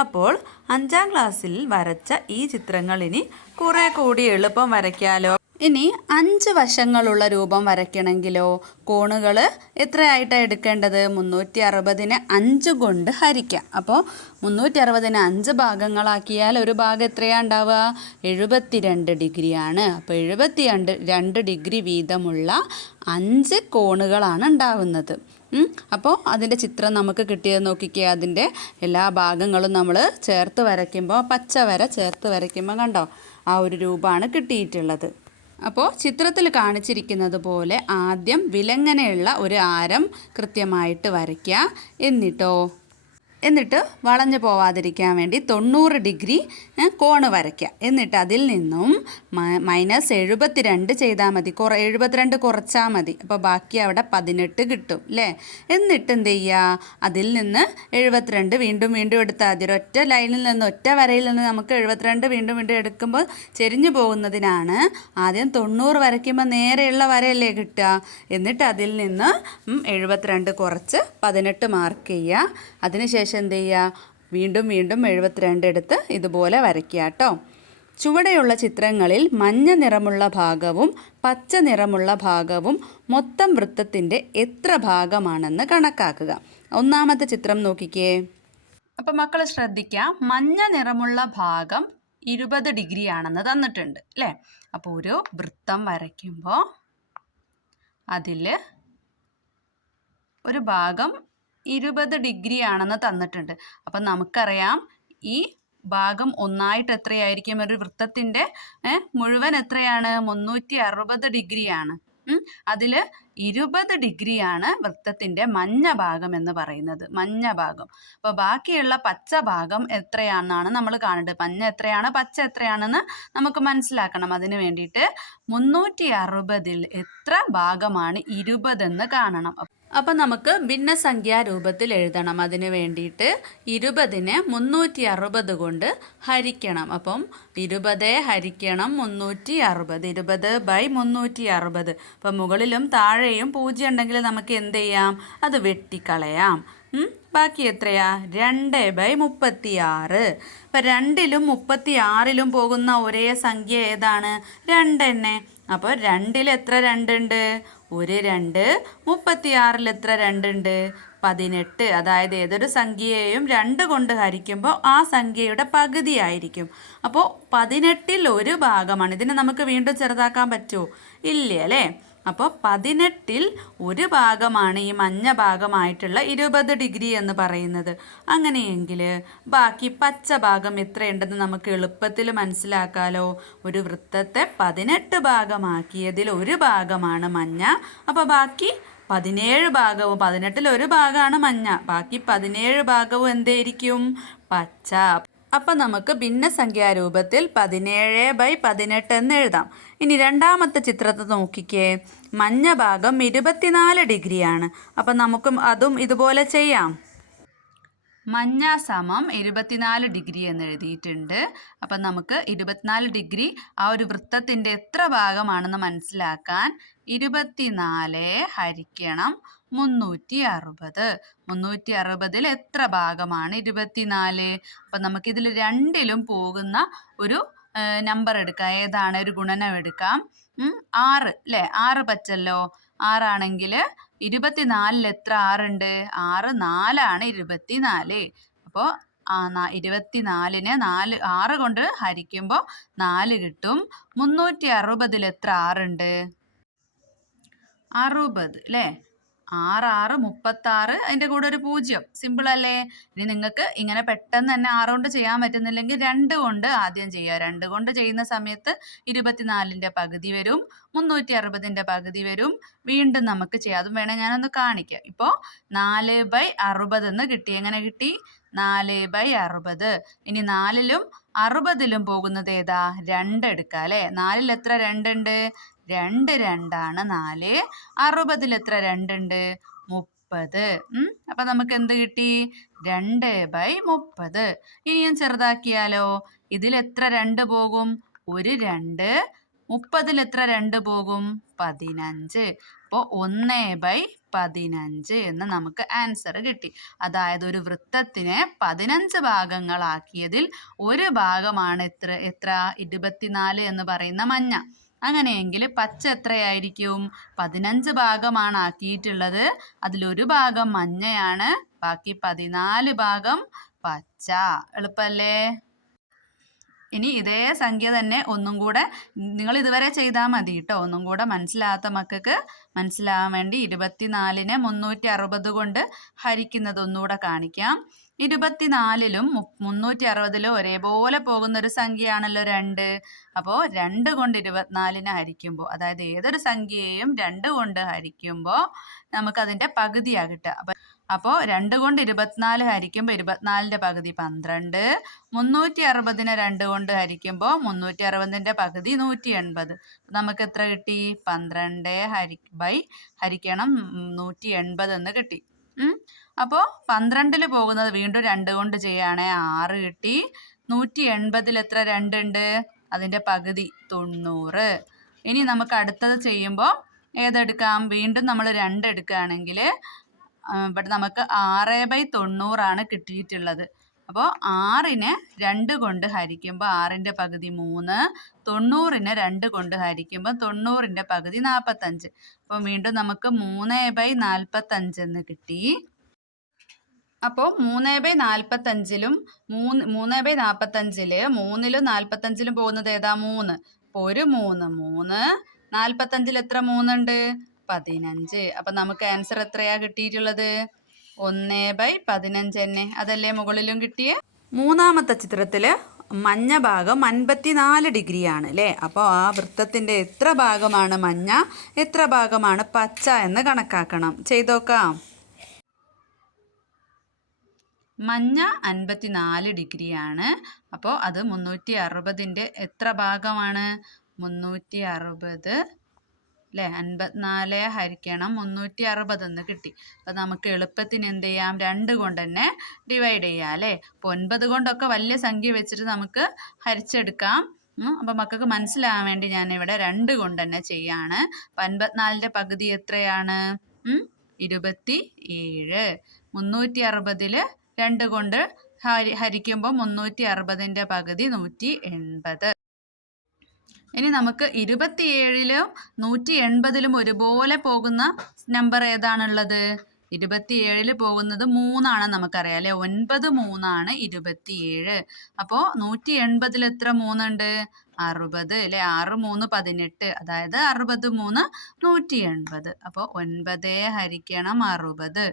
അപ്പോൾ 5ാം ക്ലാസ്സിൽ വരച്ച ഈ ചിത്രങ്ങൾ ഇനി കുറേ കൂടി എളുപ്പം വരയ്ക്കാലോ. ഇനി 5 വശങ്ങളുള്ള രൂപം വരയ്ക്കണമെങ്കിലോ കോണുകൾ എത്രയായിട്ടാണ് എടുക്കേണ്ടത്? 360നെ 5 കൊണ്ട് ഹരിക്കാം. അപ്പോൾ 360നെ 5 ഭാഗങ്ങളാക്കിയാൽ ഒരു ഭാഗം എത്രയാണ് ഉണ്ടാവുക? 72 ഡിഗ്രിയാണ്. അപ്പോൾ 72 ഡിഗ്രി വീതമുള്ള 5 കോണുകളാണ് ഉണ്ടാവുന്നത്. അപ്പോൾ അതിൻ്റെ ചിത്രം നമുക്ക് കിട്ടിയത് നോക്കിക്കുക. അതിൻ്റെ എല്ലാ ഭാഗങ്ങളും നമ്മൾ ചേർത്ത് വരയ്ക്കുമ്പോൾ, പച്ച വര ചേർത്ത് വരയ്ക്കുമ്പോൾ കണ്ടോ, ആ ഒരു രൂപമാണ് കിട്ടിയിട്ടുള്ളത്. അപ്പോൾ ചിത്രത്തിൽ കാണിച്ചിരിക്കുന്നത് പോലെ ആദ്യം വിലങ്ങനെയുള്ള ഒരു ആരം കൃത്യമായിട്ട് വരയ്ക്കുക. എന്നിട്ട് വളഞ്ഞു പോവാതിരിക്കാൻ വേണ്ടി 90 ഡിഗ്രി കോണ് വരയ്ക്കുക. എന്നിട്ട് അതിൽ നിന്നും -72 ചെയ്താൽ മതി. 72 കുറച്ചാൽ മതി. അപ്പോൾ ബാക്കി അവിടെ 18 കിട്ടും അല്ലേ? എന്നിട്ട് എന്ത് ചെയ്യുക? അതിൽ നിന്ന് 72 വീണ്ടും എടുത്താൽ മതി. ഒറ്റ ലൈനിൽ നിന്ന്, ഒറ്റ വരയിൽ നിന്ന് നമുക്ക് 72 വീണ്ടും എടുക്കുമ്പോൾ ചെരിഞ്ഞു പോകുന്നതിനാണ് ആദ്യം 90 വരയ്ക്കുമ്പോൾ നേരെയുള്ള വരയല്ലേ കിട്ടുക. എന്നിട്ട് അതിൽ നിന്ന് 72 കുറച്ച് 18 മാർക്ക് ചെയ്യുക. അതിനുശേഷം എന്ത് ചെയ്യുക? വീണ്ടും 72 എടുത്ത് ഇതുപോലെ വരയ്ക്കുക കേട്ടോ. ചുവടെയുള്ള ചിത്രങ്ങളിൽ മഞ്ഞ നിറമുള്ള ഭാഗവും പച്ച നിറമുള്ള ഭാഗവും മൊത്തം വൃത്തത്തിൻ്റെ എത്ര ഭാഗമാണെന്ന് കണക്കാക്കുക. ഒന്നാമത്തെ ചിത്രം നോക്കിക്കേ. അപ്പം മക്കൾ ശ്രദ്ധിക്കുക, മഞ്ഞ നിറമുള്ള ഭാഗം 20 ഡിഗ്രി ആണെന്ന് തന്നിട്ടുണ്ട് അല്ലേ? അപ്പോൾ ഒരു വൃത്തം വരയ്ക്കുമ്പോൾ അതിൽ ഒരു ഭാഗം 20 ഡിഗ്രി ആണെന്ന് തന്നിട്ടുണ്ട്. അപ്പം നമുക്കറിയാം ഈ ഭാഗം ഒന്നായിട്ട് എത്രയായിരിക്കും? ഒരു വൃത്തത്തിൻ്റെ മുഴുവൻ എത്രയാണ്? 360 ഡിഗ്രിയാണ്. അതിൽ 20 ഡിഗ്രിയാണ് വൃത്തത്തിൻ്റെ മഞ്ഞ ഭാഗം എന്ന് പറയുന്നത്, മഞ്ഞ ഭാഗം. അപ്പോൾ ബാക്കിയുള്ള പച്ച ഭാഗം എത്രയാണെന്നാണ് നമ്മൾ കാണേണ്ടത്. മഞ്ഞ എത്രയാണ്, പച്ച എത്രയാണെന്ന് നമുക്ക് മനസ്സിലാക്കണം. അതിന് വേണ്ടിയിട്ട് 360ൽ എത്ര ഭാഗമാണ് 20 എന്ന് കാണണം. അപ്പം നമുക്ക് ഭിന്നസംഖ്യാ രൂപത്തിൽ എഴുതണം. അതിന് വേണ്ടിയിട്ട് 20നെ 360 കൊണ്ട് ഹരിക്കണം. അപ്പം 20 ഹരിക്കണം 360, 20/360. അപ്പം മുകളിലും താഴെയും 0 ഉണ്ടെങ്കിൽ നമുക്ക് എന്ത് ചെയ്യാം? അത് വെട്ടിക്കളയാം. ബാക്കി എത്രയാ? 2/36. അപ്പം 2ലും 36ലും പോകുന്ന ഒരേ സംഖ്യ ഏതാണ്? 2 തന്നെ. അപ്പോൾ 2ൽ എത്ര 2 ഉണ്ട്? ഒരു 2. 36ൽ എത്ര 2 ഉണ്ട്? 18. അതായത് ഏതൊരു സംഖ്യയെയും 2 കൊണ്ട് ഹരിക്കുമ്പോൾ ആ സംഖ്യയുടെ പകുതി ആയിരിക്കും. അപ്പോൾ 18ൽ ഒരു ഭാഗമാണ്. ഇതിനെ നമുക്ക് വീണ്ടും ചെറുതാക്കാൻ പറ്റുമോ? ഇല്ല അല്ലേ? അപ്പോൾ 18ൽ ഒരു ഭാഗമാണ് ഈ മഞ്ഞ ഭാഗമായിട്ടുള്ള 20 ഡിഗ്രി എന്ന് പറയുന്നത്. അങ്ങനെയെങ്കിൽ ബാക്കി പച്ച ഭാഗം എത്രയുണ്ടെന്ന് നമുക്ക് എളുപ്പത്തിൽ മനസ്സിലാക്കാലോ. ഒരു വൃത്തത്തെ 18 ഭാഗമാക്കിയതിൽ ഒരു ഭാഗമാണ് മഞ്ഞ. അപ്പോൾ ബാക്കി 17 ഭാഗവും, 18ൽ ഒരു ഭാഗമാണ് മഞ്ഞ, ബാക്കി 17 ഭാഗവും എന്തായിരിക്കും? പച്ച. അപ്പം നമുക്ക് ഭിന്നസംഖ്യാരൂപത്തിൽ 17/18 എന്ന് എഴുതാം. ഇനി രണ്ടാമത്തെ ചിത്രത്തെ നോക്കിക്കേ. മഞ്ഞ ഭാഗം 24 ഡിഗ്രിയാണ്. അപ്പം നമുക്കും അതും ഇതുപോലെ ചെയ്യാം. മഞ്ഞ സമം 24 ഡിഗ്രി എന്ന് എഴുതിയിട്ടുണ്ട്. അപ്പം നമുക്ക് 24 ഡിഗ്രി ആ ഒരു വൃത്തത്തിൻ്റെ എത്ര ഭാഗമാണെന്ന് മനസ്സിലാക്കാൻ 24 ഹരിക്കണം 360. 360ൽ എത്ര ഭാഗമാണ് 24? അപ്പം നമുക്കിതിൽ രണ്ടിലും പോകുന്ന ഒരു നമ്പർ എടുക്കാം. ഏതാണ്? ഒരു ഗുണനം എടുക്കാം. 6 അല്ലേ? 6 പറ്റല്ലോ. 6 ആണെങ്കിൽ 24ൽ എത്ര 6 ഉണ്ട്? 6 4ആണ് 24. അപ്പോൾ 24നെ 6 കൊണ്ട് ഹരിക്കുമ്പോൾ 4 കിട്ടും. 360ൽ എത്ര 6 ഉണ്ട്? 60 അല്ലേ? 6 6 36, അതിൻ്റെ കൂടെ ഒരു 0. സിമ്പിൾ അല്ലേ? ഇനി നിങ്ങൾക്ക് ഇങ്ങനെ പെട്ടെന്ന് തന്നെ 6 കൊണ്ട് ചെയ്യാൻ പറ്റുന്നില്ലെങ്കിൽ 2 കൊണ്ട് ആദ്യം ചെയ്യുക. 2 കൊണ്ട് ചെയ്യുന്ന സമയത്ത് 24ൻ്റെ പകുതി വരും, 360ൻ്റെ പകുതി വരും. വീണ്ടും നമുക്ക് ചെയ്യാം. അതും വേണേൽ ഞാനൊന്ന് കാണിക്കാം. ഇപ്പോൾ 4/60 എന്ന് കിട്ടി. എങ്ങനെ കിട്ടി? 4/60. ഇനി 4ലും 60ലും പോകുന്നത് ഏതാ? 2 എടുക്കുക അല്ലേ? 4ൽ എത്ര 2 ഉണ്ട്? 2 2ആണ് 4. 60ൽ എത്ര 2 ഉണ്ട്? 30. അപ്പം നമുക്ക് എന്ത് കിട്ടി? 2/30. ഇനിയും ചെറുതാക്കിയാലോ? ഇതിൽ എത്ര 2 പോകും? ഒരു 2. 30ൽ എത്ര 2 പോകും? 15. അപ്പോൾ 1/15 എന്ന് നമുക്ക് ആൻസർ കിട്ടി. അതായത് ഒരു വൃത്തത്തിനെ 15 ഭാഗങ്ങളാക്കിയതിൽ ഒരു ഭാഗമാണ് എത്ര 24 എന്ന് പറയുന്ന മഞ്ഞ. അങ്ങനെയെങ്കിൽ പച്ച എത്രയായിരിക്കും? 15 ഭാഗമാണ് ആക്കിയിട്ടുള്ളത്. അതിലൊരു ഭാഗം മഞ്ഞയാണ്, ബാക്കി 14 ഭാഗം പച്ച. എളുപ്പല്ലേ? ഇനി ഇതേ സംഖ്യ തന്നെ ഒന്നും കൂടെ നിങ്ങൾ ഇതുവരെ ചെയ്താൽ മതി കേട്ടോ. ഒന്നും കൂടെ മനസ്സിലാത്ത മക്കൾക്ക് മനസ്സിലാവാൻ വേണ്ടി 24നെ 360 കൊണ്ട് ഹരിക്കുന്നത് ഒന്നുകൂടെ കാണിക്കാം. 24ലും 360ലും ഒരേപോലെ പോകുന്ന ഒരു സംഖ്യയാണല്ലോ 2. അപ്പോൾ 2 കൊണ്ട് 24നെ ഹരിക്കുമ്പോൾ, അതായത് ഏതൊരു സംഖ്യയെയും 2 കൊണ്ട് ഹരിക്കുമ്പോൾ നമുക്കതിൻ്റെ പകുതിയാണ് കിട്ടുക. അപ്പോൾ 2 കൊണ്ട് 24 ഹരിക്കുമ്പോൾ 24ൻ്റെ പകുതി 12. 360നെ 2 കൊണ്ട് ഹരിക്കുമ്പോൾ 360ൻ്റെ പകുതി 180. നമുക്ക് എത്ര കിട്ടി? 12 ഹരിക്കണം 180 എന്ന് കിട്ടി. അപ്പോൾ 12ൽ പോകുന്നത് വീണ്ടും 2 കൊണ്ട് ചെയ്യുകയാണെങ്കിൽ 6 കിട്ടി. 180ൽ എത്ര 2 ഉണ്ട്? അതിൻ്റെ പകുതി 90. ഇനി നമുക്ക് അടുത്തത് ചെയ്യുമ്പോൾ ഏതെടുക്കാം? വീണ്ടും നമ്മൾ 2 എടുക്കുകയാണെങ്കിൽ ഇവിടെ നമുക്ക് 6/90 കിട്ടിയിട്ടുള്ളത്. അപ്പോൾ 6നെ 2 കൊണ്ട് ഹരിക്കുമ്പോൾ 6ൻ്റെ പകുതി 3. 90നെ 2 കൊണ്ട് ഹരിക്കുമ്പോൾ 90ൻ്റെ പകുതി 45. അപ്പോൾ വീണ്ടും നമുക്ക് 3/45 എന്ന് കിട്ടി. അപ്പോൾ 3/45ലും 3/45ൽ 3ലും 45ലും പോകുന്നത് ഏതാ? 3. അപ്പോൾ ഒരു 3. 45ൽ എത്ര 3 ഉണ്ട്? 15. അപ്പം നമുക്ക് ആൻസർ എത്രയാ കിട്ടിയിട്ടുള്ളത്? 1/15 തന്നെ. അതല്ലേ മുകളിലും കിട്ടിയേ? മൂന്നാമത്തെ ചിത്രത്തിൽ മഞ്ഞ ഭാഗം 54 ഡിഗ്രിയാണ് അല്ലേ? അപ്പോൾ ആ വൃത്തത്തിൻ്റെ എത്ര ഭാഗമാണ് മഞ്ഞ, എത്ര ഭാഗമാണ് പച്ച എന്ന് കണക്കാക്കണം. ചെയ്തോക്കാം. മഞ്ഞ 54 ഡിഗ്രിയാണ്. അപ്പോൾ അത് 360ൻ്റെ എത്ര ഭാഗമാണ്? 360 അല്ലേ? 54 ഹരിക്കണം 360 എന്ന് കിട്ടി. അപ്പോൾ നമുക്ക് എളുപ്പത്തിന് എന്ത് ചെയ്യാം? 2 കൊണ്ട് തന്നെ ഡിവൈഡ് ചെയ്യാം അല്ലേ? അപ്പോൾ 9 കൊണ്ടൊക്കെ വലിയ സംഖ്യ വെച്ചിട്ട് നമുക്ക് ഹരിച്ചെടുക്കാം. അപ്പോൾ മക്കൾക്ക് മനസ്സിലാകാൻ വേണ്ടി ഞാനിവിടെ 2 കൊണ്ട് തന്നെ ചെയ്യാണ്. 54ൻ്റെ പകുതി എത്രയാണ്? 27. 360ൽ 2 കൊണ്ട് ഹരിക്കുമ്പോൾ 360ൻ്റെ പകുതി 180. ഇനി നമുക്ക് 27ലും 180ലും ഒരുപോലെ പോകുന്ന നമ്പർ ഏതാണുള്ളത്? 27ൽ പോകുന്നത് 3 നമുക്കറിയാം അല്ലേ? 9 3 27. അപ്പോൾ 180ൽ എത്ര 3 ഉണ്ട്? 60 അല്ലേ? 6 3 18. അതായത് 60 3 180. അപ്പോൾ 9 ഹരിക്കണം 60.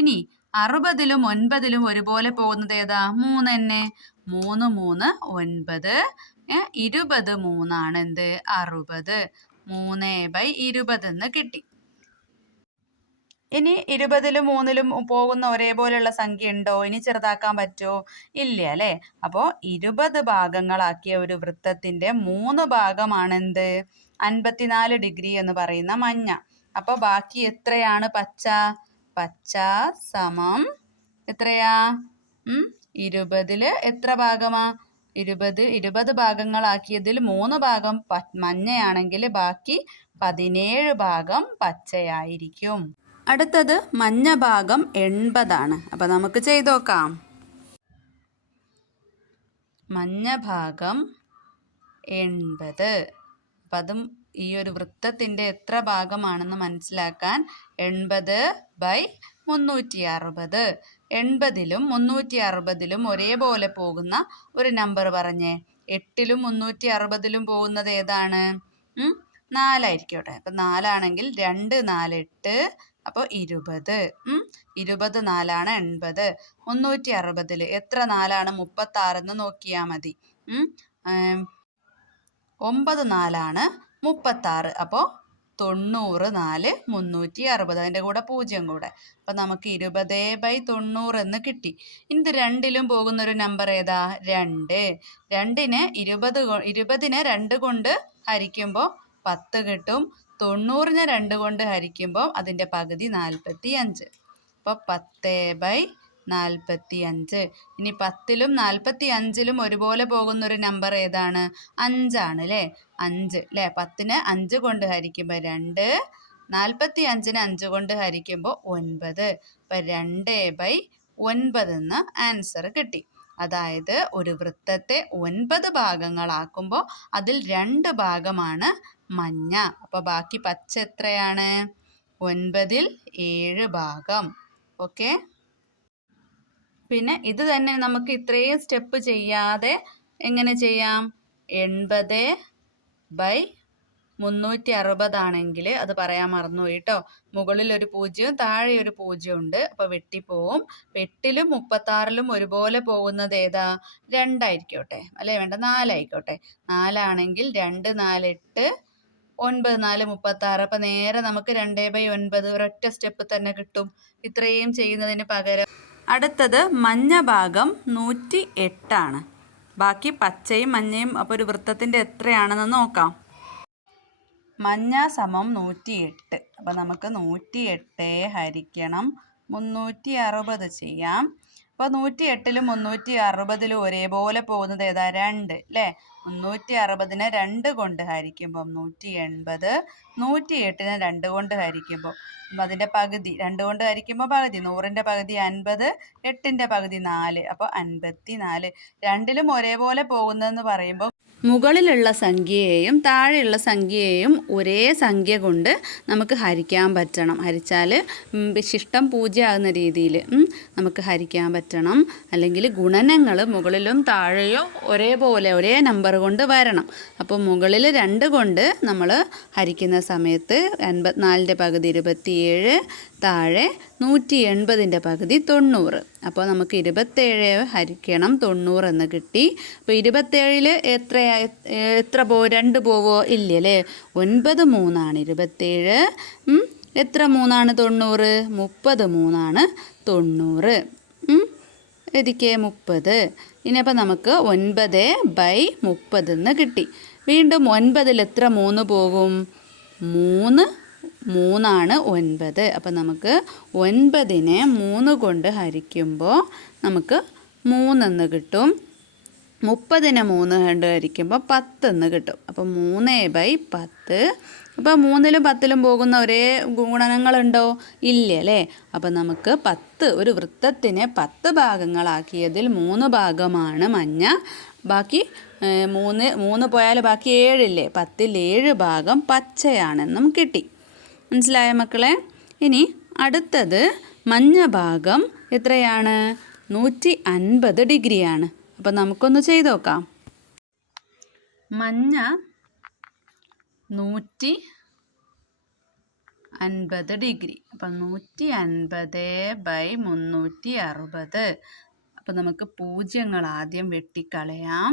ഇനി 60ലും 9ലും ഒരുപോലെ പോകുന്നത് ഏതാ? 3 തന്നെ. 3 3 9. 20 3 എന്ത്? 60. 3/20 എന്ന് കിട്ടി. ഇനി 20ലും 3ലും പോകുന്ന ഒരേപോലെയുള്ള സംഖ്യ ഉണ്ടോ? ഇനി ചെറുതാക്കാൻ പറ്റുമോ? ഇല്ല അല്ലേ? അപ്പോൾ 20 ഭാഗങ്ങളാക്കിയ ഒരു വൃത്തത്തിൻ്റെ 3 ഭാഗമാണെന്ത്? 54 ഡിഗ്രി എന്ന് പറയുന്ന മഞ്ഞ. അപ്പോൾ ബാക്കി എത്രയാണ് പച്ച? പച്ച സമം എത്രയാ? 20ൽ എത്ര ഭാഗമാ? 20 ഭാഗങ്ങളാക്കിയതിൽ 3 ഭാഗം മഞ്ഞയാണെങ്കിൽ ബാക്കി 17 ഭാഗം പച്ചയായിരിക്കും. അടുത്തത് മഞ്ഞ ഭാഗം 80 അപ്പോൾ നമുക്ക് ചെയ്ത് നോക്കാം. മഞ്ഞ ഭാഗം 80. അപ്പം അതും ഈ ഒരു വൃത്തത്തിൻ്റെ എത്ര ഭാഗമാണെന്ന് മനസ്സിലാക്കാൻ 80/360. 80ലും 360ലും ഒരേപോലെ പോകുന്ന ഒരു നമ്പർ പറഞ്ഞേ. 8ലും 360ലും പോകുന്നത് ഏതാണ്? 4 ആയിരിക്കട്ടെ. അപ്പം 4 ആണെങ്കിൽ 2 4 8. അപ്പോൾ 20. 20 4 80. 360ൽ എത്ര 4 36 എന്ന് നോക്കിയാൽ മതി. 9 4 36. അപ്പോൾ 90 4 360. അതിൻ്റെ കൂടെ 0 കൂടെ. അപ്പം നമുക്ക് 20/90 എന്ന് കിട്ടി. ഇത് 2ലും പോകുന്ന ഒരു നമ്പർ ഏതാ? 2. 2നെ 2 കൊണ്ട് ഹരിക്കുമ്പോൾ 10 കിട്ടും. 90നെ 2 കൊണ്ട് ഹരിക്കുമ്പോൾ അതിൻ്റെ പകുതി 45. അപ്പോൾ 10/45. ഇനി 10ലും 45ലും ഒരുപോലെ പോകുന്നൊരു നമ്പർ ഏതാണ്? 5 ആണ് അല്ലേ? 5 അല്ലേ? 10നെ 5 കൊണ്ട് ഹരിക്കുമ്പോൾ 2. 45നെ 5 കൊണ്ട് ഹരിക്കുമ്പോൾ 9. അപ്പം 2/9 എന്ന് ആൻസർ കിട്ടി. അതായത് ഒരു വൃത്തത്തെ 9 ഭാഗങ്ങളാക്കുമ്പോൾ അതിൽ 2 ഭാഗമാണ് മഞ്ഞ. അപ്പോൾ ബാക്കി പച്ച എത്രയാണ്? 9ൽ 7 ഭാഗം. ഓക്കെ. പിന്നെ ഇത് തന്നെ നമുക്ക് ഇത്രയും സ്റ്റെപ്പ് ചെയ്യാതെ എങ്ങനെ ചെയ്യാം? 80/360 ആണെങ്കിൽ അത് പറയാൻ മറന്നുപോയി കേട്ടോ. മുകളിൽ ഒരു 0 താഴെ ഒരു 0 ഉണ്ട്. അപ്പോൾ വെട്ടിപ്പോവും. 8ലും 36ലും ഒരുപോലെ പോകുന്നത് ഏതാ? 2 ആയിരിക്കോട്ടെ, അല്ലേ? വേണ്ട, 4 ആയിക്കോട്ടെ. 4 ആണെങ്കിൽ 2 4 8 9 4 36. അപ്പം നേരെ നമുക്ക് 2/9 ഒരൊറ്റ സ്റ്റെപ്പ് തന്നെ കിട്ടും. ഇത്രയും ചെയ്യുന്നതിന് പകരം അടുത്തത് മഞ്ഞ ഭാഗം 108 ആണ്. ബാക്കി പച്ചയും മഞ്ഞയും. അപ്പോൾ ഒരു വൃത്തത്തിൻ്റെ എത്രയാണെന്ന് നോക്കാം. മഞ്ഞ സമം 108. അപ്പോൾ നമുക്ക് 108 ഹരിക്കണം 360 ചെയ്യാം. അപ്പോൾ 108ലും 360ലും ഒരേപോലെ പോകുന്നത് ഏതാ? 2, അല്ലേ? 360നെ 2 കൊണ്ട് ഹരിക്കുമ്പം 180, 108നെ 2 കൊണ്ട് ഹരിക്കുമ്പോൾ അതിൻ്റെ പകുതി, 2 കൊണ്ട് ഹരിക്കുമ്പോൾ പകുതി, 100ൻ്റെ പകുതി 50, 8ൻ്റെ പകുതി 4, അപ്പോൾ 54. രണ്ടിലും ഒരേപോലെ പോകുന്നതെന്ന് പറയുമ്പോൾ മുകളിലുള്ള സംഖ്യയെയും താഴെയുള്ള സംഖ്യയെയും ഒരേ സംഖ്യ കൊണ്ട് നമുക്ക് ഹരിക്കാൻ പറ്റണം. ഹരിച്ചാൽ ശിഷ്ടം 0 ആകുന്ന രീതിയിൽ നമുക്ക് ഹരിക്കാൻ പറ്റണം. അല്ലെങ്കിൽ ഗുണനങ്ങൾ മുകളിലും താഴെയോ ഒരേപോലെ ഒരേ നമ്പർ കൊണ്ട് വരണം. അപ്പോൾ മുകളിൽ 2 കൊണ്ട് നമ്മൾ ഹരിക്കുന്ന സമയത്ത് 84ൻ്റെ പകുതി 27, താഴെ 180ൻ്റെ പകുതി 90. അപ്പോൾ നമുക്ക് 27 ഹരിക്കണം 90 എന്ന് കിട്ടി. അപ്പോൾ 27ൽ എത്ര 2 പോവോ? ഇല്ലല്ലേ. 9 3 27. എത്ര 3 90? 30 3 90. എതിക്കെ 30. ഇനിയപ്പോൾ നമുക്ക് 9/30 എന്ന് കിട്ടി. വീണ്ടും 9ൽ എത്ര 3 പോകും? 3 9. അപ്പം നമുക്ക് 9നെ 3 കൊണ്ട് ഹരിക്കുമ്പോൾ നമുക്ക് 3 എന്ന് കിട്ടും. 30നെ 3 കൊണ്ട് ഹരിക്കുമ്പോൾ 10 എന്ന് കിട്ടും. അപ്പം 3/10. അപ്പോൾ 3ലും 10ലും പോകുന്ന ഒരേ ഗുണനങ്ങളുണ്ടോ? ഇല്ല, അല്ലേ? അപ്പം നമുക്ക് 10, ഒരു വൃത്തത്തിനെ 10 ഭാഗങ്ങളാക്കിയതിൽ 3 ഭാഗമാണ് മഞ്ഞ. ബാക്കി 3 പോയാൽ ബാക്കി 7 ഇല്ലേ? 10ൽ 7 ഭാഗം പച്ചയാണെന്നും കിട്ടി. മനസ്സിലായ മക്കളെ? ഇനി അടുത്തത് മഞ്ഞ ഭാഗം എത്രയാണ്? 150 ഡിഗ്രിയാണ്. അപ്പം നമുക്കൊന്ന് ചെയ്ത് നോക്കാം. മഞ്ഞ 150 ഡിഗ്രി. അപ്പം 150/360. അപ്പം നമുക്ക് പൂജ്യങ്ങൾ ആദ്യം വെട്ടിക്കളയാം.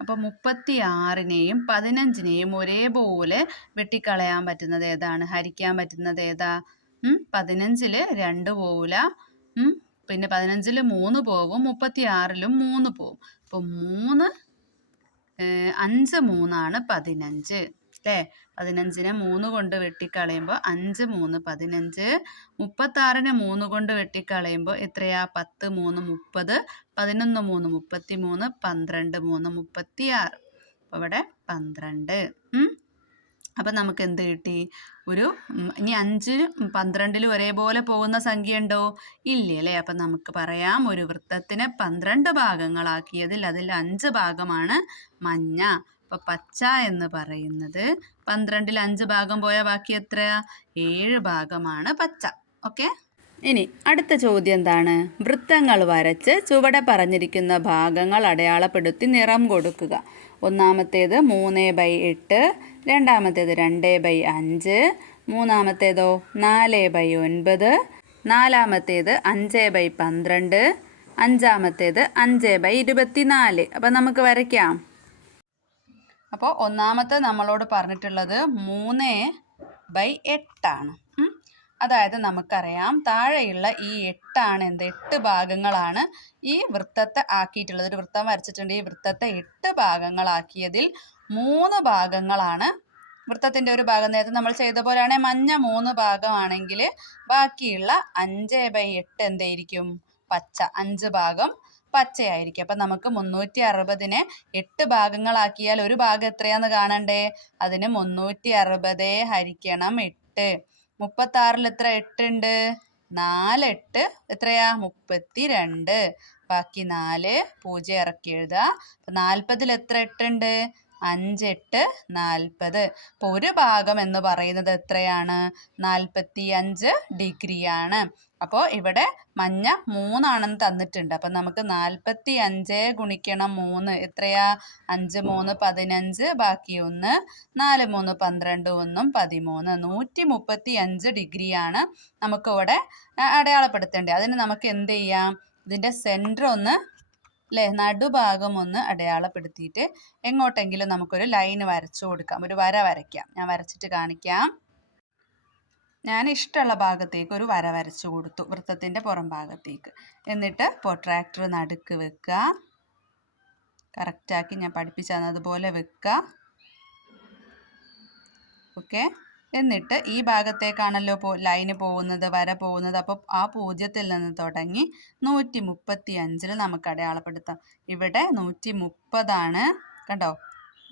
അപ്പോൾ 36നെയും 15നെയും ഒരേപോലെ വെട്ടിക്കളയാൻ പറ്റുന്നത് ഏതാണ്? ഹരിക്കാൻ പറ്റുന്നത് ഏതാ? 15ൽ 2 പോവില്ല. പിന്നെ 15ൽ 3 പോകും. 36ലും 3 പോകും. അപ്പോൾ 5 3 15, അല്ലേ? 15നെ 3 കൊണ്ട് വെട്ടിക്കളയുമ്പോൾ 5 3 15. 36നെ 3 കൊണ്ട് വെട്ടിക്കളയുമ്പോൾ എത്രയാ? 10 3 30, 11 3 33, 12 3 36. അപ്പോൾ ഇവിടെ 12. അപ്പം നമുക്ക് എന്ത് കിട്ടി? ഇനി 5 12ലും ഒരേപോലെ പോകുന്ന സംഖ്യ ഉണ്ടോ? ഇല്ല, അല്ലേ? അപ്പം നമുക്ക് പറയാം, ഒരു വൃത്തത്തിനെ 12 ഭാഗങ്ങളാക്കിയതിൽ അതിൽ 5 ഭാഗമാണ് മഞ്ഞ. അപ്പോൾ പച്ച എന്ന് പറയുന്നത് 12ൽ 5 ഭാഗം പോയാൽ ബാക്കി എത്രയാ? 7 ഭാഗമാണ് പച്ച. ഓക്കെ. ഇനി അടുത്ത ചോദ്യം എന്താണ്? വൃത്തങ്ങൾ വരച്ച് ചുവടെ പറഞ്ഞിരിക്കുന്ന ഭാഗങ്ങൾ അടയാളപ്പെടുത്തി നിറം കൊടുക്കുക. ഒന്നാമത്തേത് 3/8, രണ്ടാമത്തേത് 2/5, മൂന്നാമത്തേതോ 4/9, നാലാമത്തേത് 5/12, അഞ്ചാമത്തേത് 5/24. അപ്പം നമുക്ക് വരയ്ക്കാം. അപ്പോൾ ഒന്നാമത്തെ നമ്മളോട് പറഞ്ഞിട്ടുള്ളത് 3/8 ആണ്. അതായത് നമുക്കറിയാം താഴെയുള്ള ഈ 8 ഭാഗങ്ങളാണ് ഈ വൃത്തത്തെ ആക്കിയിട്ടുള്ളത്. ഒരു വൃത്തം വരച്ചിട്ടുണ്ട്. ഈ വൃത്തത്തെ 8 ഭാഗങ്ങളാക്കിയതിൽ 3 ഭാഗങ്ങളാണ് വൃത്തത്തിൻ്റെ ഒരു ഭാഗം. നേരത്തെ നമ്മൾ ചെയ്ത പോലെയാണെങ്കിൽ മഞ്ഞ 3 ഭാഗമാണെങ്കിൽ ബാക്കിയുള്ള 5/8 എന്തായിരിക്കും? പച്ച. 5 ഭാഗം പച്ചയായിരിക്കും. അപ്പം നമുക്ക് 360നെ 8 ഭാഗങ്ങളാക്കിയാൽ ഒരു ഭാഗം എത്രയാന്ന് കാണണ്ടേ? അതിന് 360 ഹരിക്കണം 8. 36ൽ എത്ര 8 ഉണ്ട്? 4 8 എത്രയാ? 32. ബാക്കി 4, 0 ഇറക്കി എഴുതുക. അപ്പം 40ൽ എത്ര 8 ഉണ്ട്? 5 8 40. അപ്പോൾ ഒരു ഭാഗം എന്ന് പറയുന്നത് എത്രയാണ്? 45 ഡിഗ്രിയാണ്. അപ്പോൾ ഇവിടെ മഞ്ഞ 3 ആണെന്ന് തന്നിട്ടുണ്ട്. അപ്പം നമുക്ക് 45 ഗുണിക്കണം 3 എത്രയാ? 5 3 15, ബാക്കി 1, 4 3 12, 1 13. 135 ഡിഗ്രിയാണ് നമുക്കിവിടെ അടയാളപ്പെടുത്തേണ്ടത്. അതിന് നമുക്ക് എന്ത് ചെയ്യാം? ഇതിൻ്റെ സെൻറ്റർ ഒന്ന് അല്ലേ, നടുഭാഗം ഒന്ന് അടയാളപ്പെടുത്തിയിട്ട് എങ്ങോട്ടെങ്കിലും നമുക്കൊരു ലൈൻ വരച്ചു കൊടുക്കാം, ഒരു വര വരയ്ക്കാം. ഞാൻ വരച്ചിട്ട് കാണിക്കാം. ഞാൻ ഇഷ്ടമുള്ള ഭാഗത്തേക്ക് ഒരു വര വരച്ചു കൊടുത്തു, വൃത്തത്തിൻ്റെ പുറം ഭാഗത്തേക്ക്. എന്നിട്ട് പ്രൊട്രാക്ടർ നടുക്ക് വെക്കുക. കറക്റ്റാക്കി ഞാൻ പഠിപ്പിച്ചു തന്നതുപോലെ വെക്കുക. ഓക്കെ. എന്നിട്ട് ഈ ഭാഗത്തേക്കാണല്ലോ ലൈന് പോകുന്നത്, വര പോകുന്നത്. അപ്പോൾ ആ 0-ൽ നിന്ന് തുടങ്ങി 135 നമുക്ക് അടയാളപ്പെടുത്താം. ഇവിടെ 130 കണ്ടോ.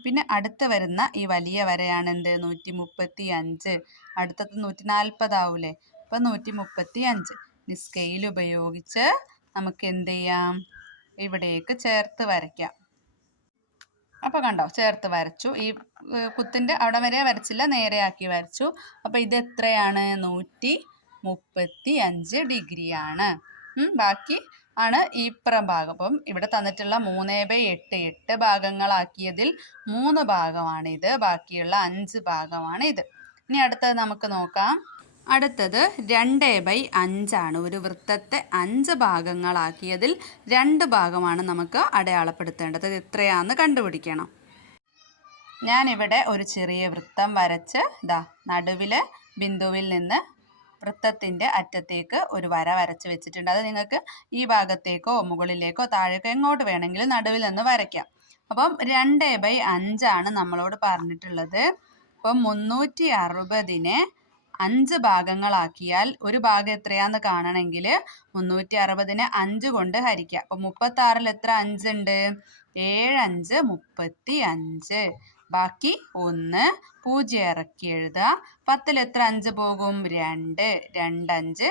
പിന്നെ അടുത്ത് വരുന്ന ഈ വലിയ വരയാണ് എന്ത്? 135. അടുത്തത് 140 ആവൂലേ. അപ്പം 135. ഇനി സ്കെയിൽ ഉപയോഗിച്ച് നമുക്ക് എന്ത് ചെയ്യാം? ഇവിടേക്ക് ചേർത്ത് വരയ്ക്കാം. അപ്പോൾ കണ്ടോ, ചേർത്ത് വരച്ചു. ഈ കുത്തിൻ്റെ അവിടെ വരെ വരച്ചില്ല, നേരെയാക്കി വരച്ചു. അപ്പോൾ ഇത് എത്രയാണ്? 135 ഡിഗ്രിയാണ്. ബാക്കി ആണ് ഈ ഇപ്പുറം ഭാഗം. അപ്പം ഇവിടെ തന്നിട്ടുള്ള 3/8 8 ഭാഗങ്ങളാക്കിയതിൽ 3 ഭാഗമാണിത്, ബാക്കിയുള്ള 5 ഭാഗമാണ് ഇത്. ഇനി അടുത്തത് നമുക്ക് നോക്കാം. അടുത്തത് 2/5 ആണ്. ഒരു വൃത്തത്തെ 5 ഭാഗങ്ങളാക്കിയതിൽ 2 ഭാഗമാണ് നമുക്ക് അടയാളപ്പെടുത്തേണ്ടത്. ഇത് എത്രയാണെന്ന് കണ്ടുപിടിക്കണം. ഞാനിവിടെ ഒരു ചെറിയ വൃത്തം വരച്ച് നടുവിലെ ബിന്ദുവിൽ നിന്ന് വൃത്തത്തിൻ്റെ അറ്റത്തേക്ക് ഒരു വര വരച്ച് വെച്ചിട്ടുണ്ട്. അത് നിങ്ങൾക്ക് ഈ ഭാഗത്തേക്കോ മുകളിലേക്കോ താഴേക്കോ എങ്ങോട്ട് വേണമെങ്കിലും നടുവിൽ നിന്ന് വരയ്ക്കാം. അപ്പം 2/5 ആണ് നമ്മളോട് പറഞ്ഞിട്ടുള്ളത്. അപ്പം 360-നെ 5 ഭാഗങ്ങളാക്കിയാൽ ഒരു ഭാഗം എത്രയാന്ന് കാണണമെങ്കിൽ 360-നെ 5 കൊണ്ട് ഹരിക്കുക. അപ്പം 36-ൽ എത്ര 5 ഉണ്ട്? 7 5 35. ബാക്കി 1 0 ഇറക്കി എഴുതുക. 10-ൽ എത്ര 5 പോകും? 2 2 5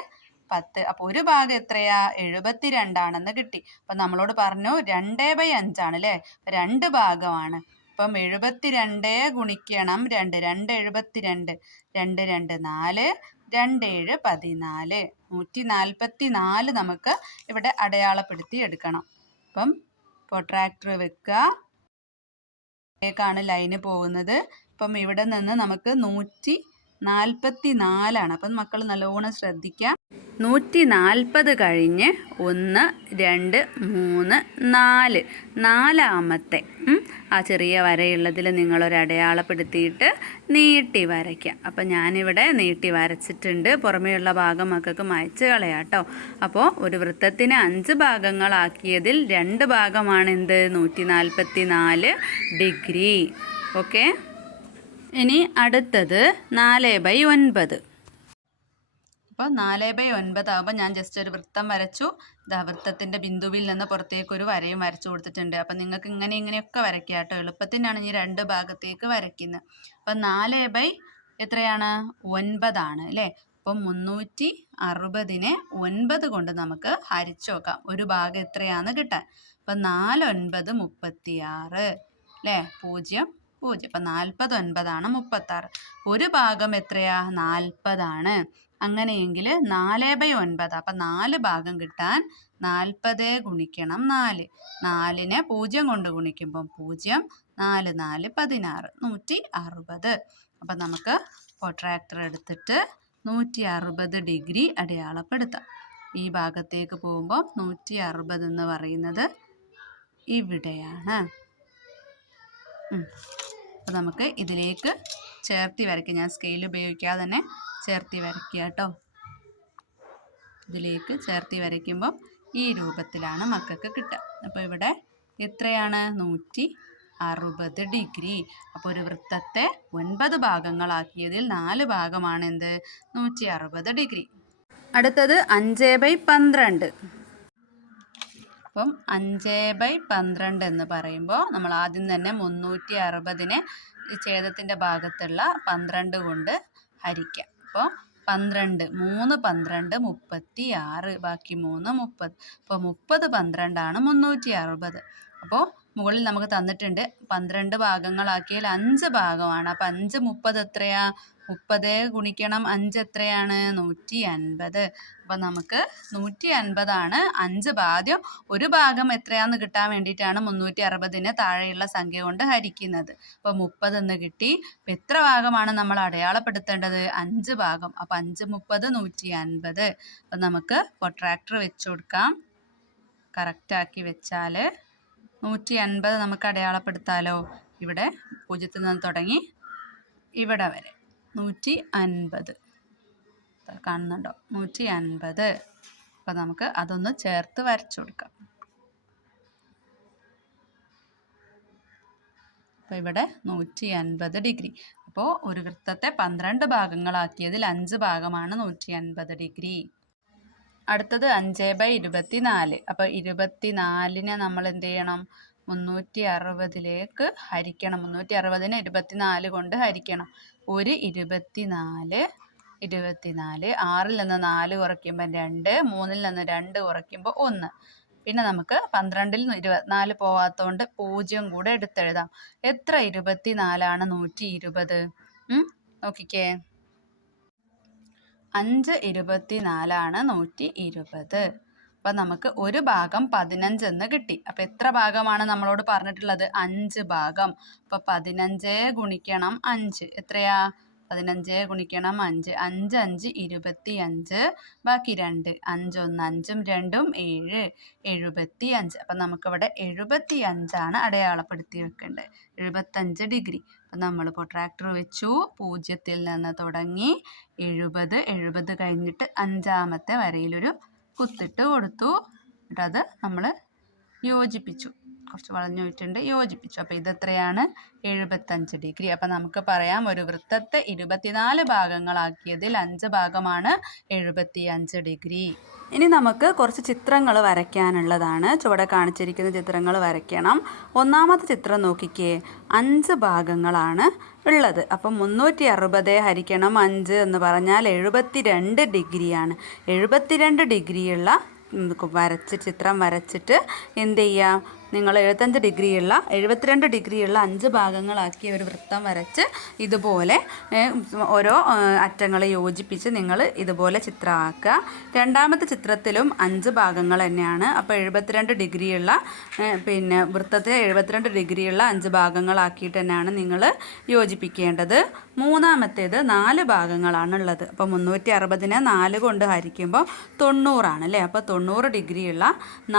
10. അപ്പോൾ ഒരു ഭാഗം എത്രയാ? 72 ആണെന്ന് കിട്ടി. അപ്പം നമ്മളോട് പറഞ്ഞു 2/5 ആണ് അല്ലേ, 2 ഭാഗമാണ്. അപ്പം 72 ഗുണിക്കണം 2 2 72, 2 2 4, 2 7 14. 144 നമുക്ക് ഇവിടെ അടയാളപ്പെടുത്തി എടുക്കണം. അപ്പം പ്രൊട്രാക്ടർ വെക്കുക. ാണ് ലൈന് പോകുന്നത്. അപ്പം ഇവിടെ നിന്ന് നമുക്ക് 144 അപ്പം മക്കൾ നല്ലോണം ശ്രദ്ധിക്കാം. 140 കഴിഞ്ഞ് 1 2 3 4 നാലാമത്തെ ആ ചെറിയ വരയുള്ളതിൽ നിങ്ങളൊരു അടയാളപ്പെടുത്തിയിട്ട് നീട്ടി വരയ്ക്കാം. അപ്പം ഞാനിവിടെ നീട്ടി വരച്ചിട്ടുണ്ട്. പുറമേയുള്ള ഭാഗം മക്കൾക്ക് മായ്ച്ച് കളയാം കേട്ടോ. അപ്പോൾ ഒരു വൃത്തത്തിന് 5 ഭാഗങ്ങളാക്കിയതിൽ 2 ഭാഗമാണ് എന്ത്? 144 ഡിഗ്രി. ഓക്കെ. ഇനി അടുത്തത് 4/9. അപ്പോൾ 4/9 ആകുമ്പോൾ ഞാൻ ജസ്റ്റ് ഒരു വൃത്തം വരച്ചു. വൃത്തത്തിൻ്റെ ബിന്ദുവിൽ നിന്ന് പുറത്തേക്ക് ഒരു വരയും വരച്ചു കൊടുത്തിട്ടുണ്ട്. അപ്പം നിങ്ങൾക്ക് ഇങ്ങനെയൊക്കെ വരയ്ക്കാം കേട്ടോ. എളുപ്പത്തിനാണ് ഈ 2 ഭാഗത്തേക്ക് വരയ്ക്കുന്നത്. അപ്പം 4/9 ആണ് അല്ലേ. അപ്പം 360-നെ 9 കൊണ്ട് നമുക്ക് ഹരിച്ചു നോക്കാം, ഒരു ഭാഗം എത്രയാണെന്ന് കിട്ടാൻ. അപ്പം 4 9 36 അല്ലേ, 0 0. അപ്പം 49 ആണ് 36. ഒരു ഭാഗം എത്രയാ? 40 ആണ്. അങ്ങനെയെങ്കിൽ 4/9. അപ്പം 4 ഭാഗം കിട്ടാൻ 40 ഗുണിക്കണം 4. 4-നെ 0 കൊണ്ട് ഗുണിക്കുമ്പം 0 4 4 16 160. അപ്പം നമുക്ക് പ്രൊട്രാക്ടർ എടുത്തിട്ട് 160 ഡിഗ്രി അടയാളപ്പെടുത്താം. ഈ ഭാഗത്തേക്ക് പോകുമ്പോൾ 160 എന്ന് പറയുന്നത് ഇവിടെയാണ്. അപ്പം നമുക്ക് ഇതിലേക്ക് ചേർത്തി വരയ്ക്കാം. ഞാൻ സ്കെയിൽ ഉപയോഗിക്കാതെ തന്നെ ചേർത്തി വരയ്ക്കുക കേട്ടോ. ഇതിലേക്ക് ചേർത്തി വരയ്ക്കുമ്പോൾ ഈ രൂപത്തിലാണ് മക്കൾക്ക് കിട്ടുക. അപ്പോൾ ഇവിടെ എത്രയാണ്? 160 ഡിഗ്രി. അപ്പോൾ ഒരു വൃത്തത്തെ 9 ഭാഗങ്ങളാക്കിയതിൽ 4 ഭാഗമാണ് എന്ത്? 160 ഡിഗ്രി. അടുത്തത് 5/12. അപ്പം 5/12 എന്ന് പറയുമ്പോൾ നമ്മൾ ആദ്യം തന്നെ 360-നെ ഛേദത്തിൻ്റെ ഭാഗത്തുള്ള 12 കൊണ്ട് ഹരിക്കാം. അപ്പോൾ 12 3 12 36, ബാക്കി 3 30. അപ്പോൾ 30 12 ആണ് 360. അപ്പോൾ മുകളിൽ നമുക്ക് തന്നിട്ടുണ്ട് 12 ഭാഗങ്ങളാക്കിയാൽ 5 ഭാഗമാണ്. അപ്പം 5 30 എത്രയാ? 30 ഗുണിക്കണം 5 എത്രയാണ്? 150. അപ്പം നമുക്ക് 150 5 ഭാഗം. ഒരു ഭാഗം എത്രയാന്ന് കിട്ടാൻ വേണ്ടിയിട്ടാണ് 360നെ താഴെയുള്ള സംഖ്യ കൊണ്ട് ഹരിക്കുന്നത്. അപ്പോൾ 30 എന്ന് കിട്ടി. അപ്പം എത്ര ഭാഗമാണ് നമ്മൾ അടയാളപ്പെടുത്തേണ്ടത്? 5 ഭാഗം. അപ്പം 5 30 150. അപ്പം നമുക്ക് പ്രൊട്രാക്ടർ വെച്ച് കൊടുക്കാം. കറക്റ്റാക്കി വെച്ചാൽ 150 നമുക്ക് അടയാളപ്പെടുത്താലോ. ഇവിടെ 0 നിന്ന് തുടങ്ങി ഇവിടെ വരെ 150 കാണുന്നുണ്ടോ? 150. അപ്പം നമുക്ക് അതൊന്ന് ചേർത്ത് വരച്ചു കൊടുക്കാം. അപ്പോൾ ഇവിടെ 150 ഡിഗ്രി. അപ്പോൾ ഒരു വൃത്തത്തെ 12 ഭാഗങ്ങളാക്കിയതിൽ 5 ഭാഗമാണ് 150 ഡിഗ്രി. അടുത്തത് 5/24. അപ്പോൾ 24നെ നമ്മൾ എന്ത് ചെയ്യണം? 360ലേക്ക് ഹരിക്കണം. 360നെ 24 കൊണ്ട് ഹരിക്കണം. ഒരു 24 6ൽ നിന്ന് 4 കുറയ്ക്കുമ്പോൾ 2, 3ൽ നിന്ന് 2 കുറയ്ക്കുമ്പോൾ 1. പിന്നെ നമുക്ക് 12ൽ 24 പോവാത്തതുകൊണ്ട് 0 കൂടെ എടുത്തെഴുതാം. എത്ര 24 120? നോക്കിക്കേ, 5 24 120. അപ്പം നമുക്ക് ഒരു ഭാഗം 15 എന്ന് കിട്ടി. അപ്പം എത്ര ഭാഗമാണ് നമ്മളോട് പറഞ്ഞിട്ടുള്ളത്? 5 ഭാഗം. അപ്പം 15 ഗുണിക്കണം 5 എത്രയാ? 15 ഗുണിക്കണം 5. 5 5 25. ബാക്കി 2. 5 1 5 2 7 75. അപ്പം നമുക്കിവിടെ 75 അടയാളപ്പെടുത്തി വെക്കേണ്ടത്. 75 ഡിഗ്രി. അപ്പം നമ്മൾ പ്രൊട്രാക്ടർ വെച്ചു. 0ൽ നിന്ന് തുടങ്ങി 70 കഴിഞ്ഞിട്ട് 5ാമത്തെ വരയിലൊരു കുത്തിട്ട് കൊടുത്തു. എന്നിട്ട് അത് നമ്മൾ യോജിപ്പിച്ചു. കുറച്ച് വളഞ്ഞു പോയിട്ടുണ്ട്, യോജിപ്പിച്ചു. അപ്പോൾ ഇതെത്രയാണ്? 75 ഡിഗ്രി. അപ്പം നമുക്ക് പറയാം, ഒരു വൃത്തത്തെ 24 ഭാഗങ്ങളാക്കിയതിൽ 5 ഭാഗമാണ് 75 ഡിഗ്രി. ഇനി നമുക്ക് കുറച്ച് ചിത്രങ്ങൾ വരയ്ക്കാനുള്ളതാണ്. ചുവടെ കാണിച്ചിരിക്കുന്ന ചിത്രങ്ങൾ വരയ്ക്കണം. ഒന്നാമത്തെ ചിത്രം നോക്കിക്കേ, 5 ഭാഗങ്ങളാണ് ഉള്ളത്. അപ്പം 360 ഹരിക്കണം 5 എന്ന് പറഞ്ഞാൽ 72 ഡിഗ്രിയാണ്. 72 ഡിഗ്രിയുള്ള ചിത്രം വരച്ചിട്ട് എന്ത് ചെയ്യാം? നിങ്ങൾ 72 ഡിഗ്രിയുള്ള 5 ഭാഗങ്ങളാക്കി ഒരു വൃത്തം വരച്ച് ഇതുപോലെ ഓരോ അറ്റങ്ങളെ യോജിപ്പിച്ച് നിങ്ങൾ ഇതുപോലെ ചിത്രമാക്കുക. രണ്ടാമത്തെ ചിത്രത്തിലും 5 ഭാഗങ്ങൾ തന്നെയാണ്. അപ്പോൾ 72 ഡിഗ്രിയുള്ള വൃത്തത്തെ 72 ഡിഗ്രിയുള്ള 5 ഭാഗങ്ങളാക്കിയിട്ട് തന്നെയാണ് നിങ്ങൾ യോജിപ്പിക്കേണ്ടത്. മൂന്നാമത്തേത് 4 ഭാഗങ്ങളാണുള്ളത്. അപ്പോൾ 360നെ 4 കൊണ്ട് ഹരിക്കുമ്പോൾ 90 അല്ലേ? അപ്പോൾ 90 ഡിഗ്രിയുള്ള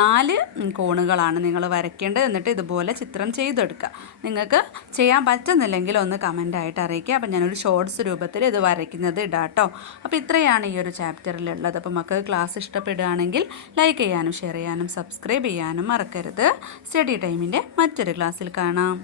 4 കോണുകളാണ് നിങ്ങൾ വരയ്ക്കേണ്ടത്. എന്നിട്ട് ഇതുപോലെ ചിത്രം ചെയ്തെടുക്കുക. നിങ്ങൾക്ക് ചെയ്യാൻ പറ്റുന്നില്ലെങ്കിൽ ഒന്ന് കമൻ്റായിട്ട് അറിയിക്കുക. അപ്പം ഞാനൊരു ഷോർട്സ് രൂപത്തിൽ ഇത് വരയ്ക്കുന്നത് ഇടാം കേട്ടോ. അപ്പോൾ ഇത്രയാണ് ഈ ഒരു ചാപ്റ്ററിലുള്ളത്. അപ്പോൾ മക്കൾക്ക് ക്ലാസ് ഇഷ്ടപ്പെടുകയാണെങ്കിൽ ലൈക്ക് ചെയ്യാനും ഷെയർ ചെയ്യാനും സബ്സ്ക്രൈബ് ചെയ്യാനും മറക്കരുത്. സ്റ്റഡി ടൈമിൻ്റെ മറ്റൊരു ക്ലാസ്സിൽ കാണാം.